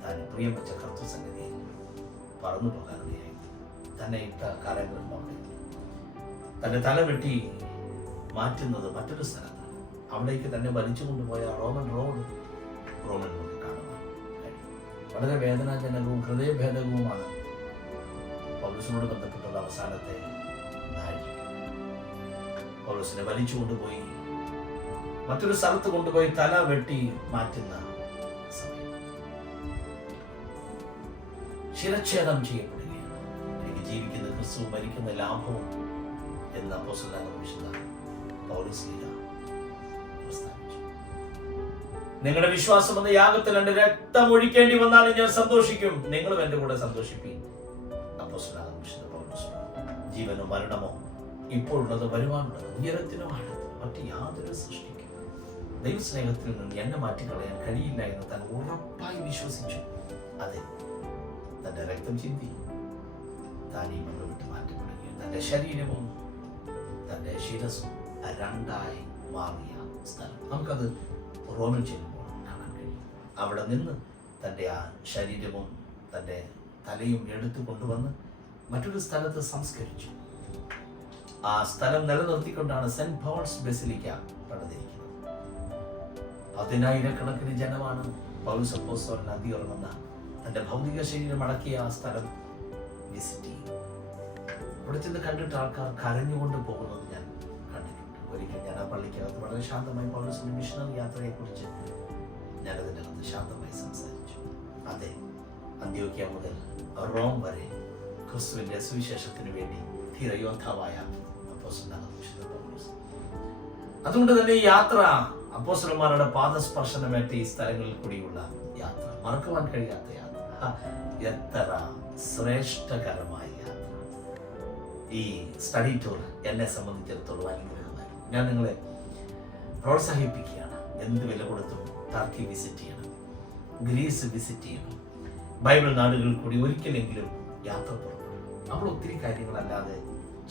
താൻ പ്രിയം വെച്ച കർത്തൃസന്നിധിയിൽ പറന്നു പോകാനിടയായി. തന്നെ ഇട്ട കാരാഗ്രഹം അവിടെ. തന്റെ തല വെട്ടി മാറ്റുന്നത് മറ്റൊരു സ്ഥലത്താണ്. അവിടേക്ക് തന്നെ വലിച്ചു കൊണ്ടുപോയ റോമൻ റോഡ് നമുക്ക് കാണുവാൻ കഴിയും. വളരെ വേദനാജനകവും ഹൃദയഭേദകവുമാണ് പൗലോസിനോട് ബന്ധപ്പെട്ടുള്ള അവസാനത്തെ നാഴിക. പൗലോസിനെ വലിച്ചു കൊണ്ടുപോയി മറ്റൊരു സ്ഥലത്ത് കൊണ്ടുപോയി തല വെട്ടി മാറ്റുന്ന സമയം. ശിരച്ഛേദം ചെയ്യപ്പെടുകയാണ്. എനിക്ക് ജീവിക്കുന്ന ക്രിസ്തു, മരിക്കുന്ന ലാഭവും എന്ന അപ്പോസ്തലനാകുന്ന വിശുദ്ധ പൗലോസ് പ്രസ്താവിച്ചു. നിങ്ങളുടെ വിശ്വാസം എന്ന യാഗത്തിൽ എന്റെ രക്തം ഒഴിക്കേണ്ടി വന്നാലും ഞാൻ സന്തോഷിക്കും. നിങ്ങളും എന്റെ കൂടെ സന്തോഷിപ്പീൻ. അപ്പോസ്തലനാകുന്ന വിശുദ്ധ പൗലോസ്. ജീവനോ മരണമോ, ഇപ്പോഴുള്ളത് വരുവാനുള്ളത്, ഉയരത്തിനോ ആഴത്തിനോ മറ്റ് യാതൊരു സൃഷ്ടിക്കും ദൈവസ്നേഹത്തിൽ നിന്ന് എന്നെ മാറ്റിക്കളയാൻ കഴിയില്ല എന്ന് താൻ ഉറപ്പായി വിശ്വസിച്ചു. അതെ, തന്റെ രക്തം ചിന്തി താൻ ഈ മണ്ണ് വിട്ട് മാറ്റപ്പെടുകയും തന്റെ ശരീരവും തന്റെ ശിരസും 2ആയി മാറിയ സ്ഥലം നമുക്കത് റോമിൽ ചെല്ലുമ്പോൾ കാണാൻ കഴിയും. അവിടെ നിന്ന് തൻ്റെ ആ ശരീരവും തൻ്റെ തലയും എടുത്തു കൊണ്ടുവന്ന് മറ്റൊരു സ്ഥലത്ത് സംസ്കരിച്ചു. ആ സ്ഥലം നിലനിർത്തിക്കൊണ്ടാണ് സെന്റ് പോൾസ് ബസിലിക്ക പണിതിരിക്കുന്നത്. 10,000-കണക്കിന് ജനമാണ് പൗലോസ് അപ്പോസ്തലൻ അന്തിയുറങ്ങുന്ന തന്റെ ഭൗതിക ശരീരം അടക്കിയ ആ സ്ഥലം വിസിറ്റ് ചെയ്യും. അവിടെ ചെന്ന് കണ്ടിട്ട് ആൾക്കാർ കരഞ്ഞുകൊണ്ട് പോകുന്നത് ഞാൻ കണ്ടിട്ടുണ്ട്. ഒരിക്കൽ ഞാൻ ആ പള്ളിക്കകത്ത് വളരെ ശാന്തമായി പൗലോസിന്റെ മിഷണറി യാത്രയെ കുറിച്ച് ഞാനതിനകത്ത് ശാന്തമായി സംസാരിച്ചു. അതെ, അന്ത്യോക്യ മുതൽ റോം വരെ ക്രിസ്തുവിന്റെ സുവിശേഷത്തിന് വേണ്ടി ധീരയോദ്ധാവായ അപ്പോസ്തലനാകുന്ന വിശുദ്ധ പൗലോസ്. അതുകൊണ്ട് തന്നെ ഈ യാത്ര അപ്പോസ്തലന്മാരുടെ പാദസ്പർശനമേറ്റ ഈ സ്ഥലങ്ങളിൽ കൂടിയുള്ള യാത്ര മറക്കുവാൻ കഴിയാത്ത യാത്ര. എത്ര ശ്രേഷ്ഠകരമായ യാത്ര. ഈ സ്റ്റഡി ടൂർ എന്നെ സംബന്ധിച്ചിടത്തോളം അനുഗ്രഹമായി. ഞാൻ നിങ്ങളെ പ്രോത്സാഹിപ്പിക്കുകയാണ്. എന്ത് വില കൊടുത്തും ടർക്കി വിസിറ്റ് ചെയ്യണം, ഗ്രീസ് വിസിറ്റ് ചെയ്യണം. ബൈബിൾ നാടുകളിൽ കൂടി ഒരിക്കലെങ്കിലും യാത്ര പുറപ്പെടും. നമ്മൾ ഒത്തിരി കാര്യങ്ങളല്ലാതെ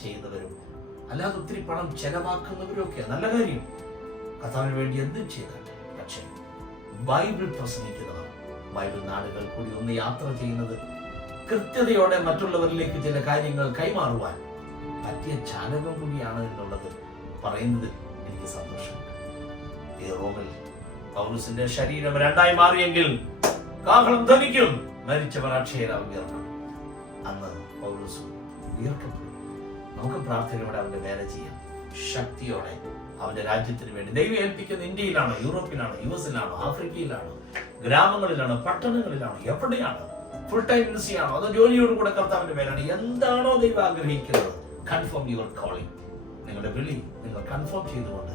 ചെയ്യുന്നവരും അല്ലാതെ ഒത്തിരി പണം ചെലവാക്കുന്നവരും ഒക്കെ നല്ല കാര്യം, കർത്താവിന് വേണ്ടി എന്തും ചെയ്താൽ. പക്ഷേ ബൈബിൾ പ്രസംഗിക്കുന്നവർ ബൈബിൾ നാടുകൾ കൂടി ഒന്ന് യാത്ര ചെയ്യുന്നത് കൃത്യതയോടെ മറ്റുള്ളവരിലേക്ക് ചില കാര്യങ്ങൾ കൈമാറുവാൻ പറ്റിയ ചാനകം കൂടിയാണ് എന്നുള്ളത് പറയുന്നതിൽ എനിക്ക് സന്തോഷമുണ്ട്. ഈ റോമിൽ പൗലോസിന്റെ ശരീരം 2ആയി മാറിയെങ്കിൽ കാഹളം ധ്വനിക്കും, മരിച്ചവർ അക്ഷയരാവും ഉയർന്നു. അന്ന് പൗലോസ് ഉയർക്കപ്പെടും. നമുക്ക് പ്രാർത്ഥനയോടെ അവന്റെ വേല ചെയ്യാം. ശക്തിയോടെ അവന്റെ രാജ്യത്തിന് വേണ്ടി ദൈവം ഏൽപ്പിക്കുന്ന ഇന്ത്യയിലാണോ, യൂറോപ്പിലാണോ, യുഎസിലാണോ, ആഫ്രിക്കയിലാണോ, ഗ്രാമങ്ങളിലാണോ, പട്ടണങ്ങളിലാണോ, എവിടെയാണോ, ഫുൾ ടൈം മിനിസ്ട്രിയാണോ, അതോ ജോലിയോടുകൂടെ കർത്താവിന്റെ പേരാണ്, എന്താണോ ദൈവം ആഗ്രഹിക്കുന്നത്, കൺഫേം യുവർ കോളിംഗ്. നിങ്ങളുടെ വിളി നിങ്ങൾ കൺഫേം ചെയ്തുകൊണ്ട്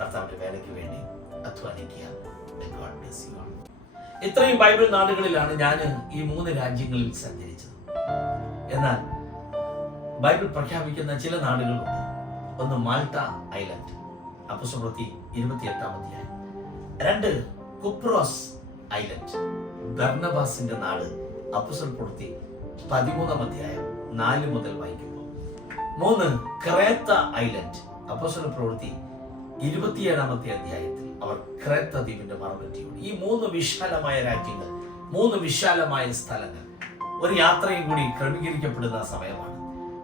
കർത്താവിന്റെ വേലയ്ക്ക് വേണ്ടി അധ്വാനിക്കുക. God bless you all. ഇത്രയും ബൈബിൾ നാടുകളിലാണ് ഞാൻ ഈ 3 രാജ്യങ്ങളിൽ സഞ്ചരിച്ചത്. എന്നാൽ ബൈബിൾ പ്രഖ്യാപിക്കുന്ന ചില നാടുകളുണ്ട്. ഒന്ന് മാൾട്ട ഐലൻഡ്, അപ്പോസ്തലപ്രവൃത്തി 28-ാം അധ്യായം. 2 കുപ്രോസ് ഐലൻഡ്, ബർന്നബാസിന്റെ നാട്, അപ്പോസ്തലപ്രവൃത്തി 13-ാം അധ്യായം 4 മുതൽ വായിക്കുമ്പോൾ. 3 ക്രേത്ത ഐലൻഡ്, അപ്പോസ്തലപ്രവൃത്തി 27-ാമത്തെ അധ്യായത്തിൽ അവർ ക്രേത്ത ദ്വീപിന്റെ മറുപറ്റിയോട്. ഈ 3 വിശാലമായ രാജ്യങ്ങൾ, 3 വിശാലമായ സ്ഥലങ്ങൾ ഒരു യാത്രയും കൂടി ക്രമീകരിക്കപ്പെടുന്ന സമയമാണ്.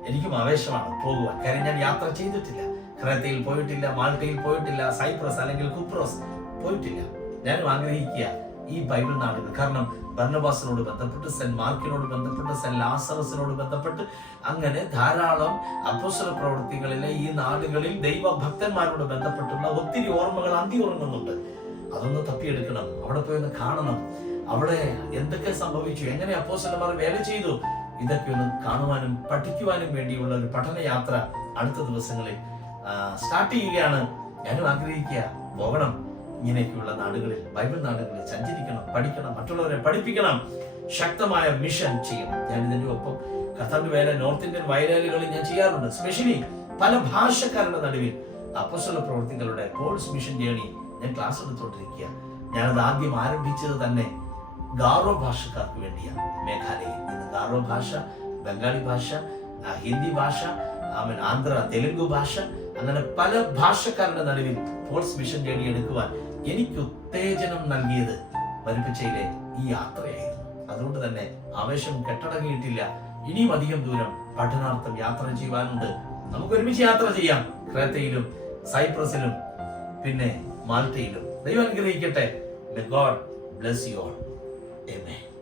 എനിക്കും ആവേശമാണ് പോകുവാൻ. കാര്യം ഞാൻ യാത്ര ചെയ്തിട്ടില്ല. ക്രേത്തയിൽ പോയിട്ടില്ല, മാൾട്ടയിൽ പോയിട്ടില്ല, സൈപ്രസ് അല്ലെങ്കിൽ കുപ്രോസ് പോയിട്ടില്ല. ഞാനും ആഗ്രഹിക്കുക ഈ ബൈബിൾ നാടുകൾ. കാരണം ബർന്നബാസിനോട് ബന്ധപ്പെട്ട്, സെന്റ് മാർക്കിനോട് ബന്ധപ്പെട്ട്, സെന്റ് ലാസറസിനോട് ബന്ധപ്പെട്ട്, അങ്ങനെ ധാരാളം അപ്പോസ്തല പ്രവൃത്തികളിലെ ഈ നാടുകളിൽ ദൈവഭക്തന്മാരോട് ബന്ധപ്പെട്ടുള്ള ഒത്തിരി ഓർമ്മകൾ അന്തി ഉറങ്ങുന്നുണ്ട്. അതൊന്ന് തപ്പിയെടുക്കണം, അവിടെ പോയി ഒന്ന് കാണണം. അവിടെ എന്തൊക്കെ സംഭവിച്ചു, എങ്ങനെ അപ്പോസ്തലന്മാർ വേല ചെയ്തു, ഇതൊക്കെ ഒന്ന് കാണുവാനും പഠിക്കുവാനും വേണ്ടിയുള്ള ഒരു പഠനയാത്ര അടുത്ത ദിവസങ്ങളിൽ സ്റ്റാർട്ട് ചെയ്യുകയാണ്. ഞാനും ആഗ്രഹിക്കുക പോകണം. ഇങ്ങനെയൊക്കെയുള്ള നാടുകളിൽ, ബൈബിൾ നാടുകളിൽ സഞ്ചരിക്കണം, പഠിക്കണം, മറ്റുള്ളവരെ പഠിപ്പിക്കണം, ശക്തമായ മിഷൻ ചെയ്യണം. ഞാൻ ഇതിന്റെ ഒപ്പം കർത്താവിന്റെ വേല നോർത്ത് ഇന്ത്യൻ വയലേലുകളിൽ ഞാൻ ചെയ്യാറുണ്ട്. സ്പെഷ്യലി പല ഭാഷക്കാരുടെ നടുവിൽ അപ്പോസ്തല പ്രവൃത്തികളുടെ കോഴ്സ് മിഷൻ ജേണി ഞാൻ ക്ലാസ് എടുത്തുകൊണ്ടിരിക്കുക. ഞാനത് ആദ്യം ആരംഭിച്ചത് തന്നെ ഗാറോ ഭാഷക്കാർക്ക് വേണ്ടിയാണ്. മേഘാലയയിൽ ഇന്ന് ഗാറോ ഭാഷ, ബംഗാളി ഭാഷ, ഹിന്ദി ഭാഷ, ആന്ധ്ര തെലുങ്ക് ഭാഷ, അങ്ങനെ പല ഭാഷക്കാരുടെ നടുവിൽ കോഴ്സ് മിഷൻ ജേണി എടുക്കുവാൻ എനിക്ക് ഉത്തേജനം നൽകിയത് വരിപ്പച്ചയിലെ ഈ യാത്രയായിരുന്നു. അതുകൊണ്ട് തന്നെ ആവേശം കെട്ടടങ്ങിയിട്ടില്ല. ഇനിയും അധികം ദൂരം പഠനാർത്ഥം യാത്ര ചെയ്യുവാനുണ്ട്. നമുക്ക് ഒരുമിച്ച് യാത്ര ചെയ്യാം. ക്രേത്തയിലും സൈപ്രസിലും പിന്നെ മാൾട്ടയിലും. ദൈവം അനുഗ്രഹിക്കട്ടെ. May God bless you all. Amen.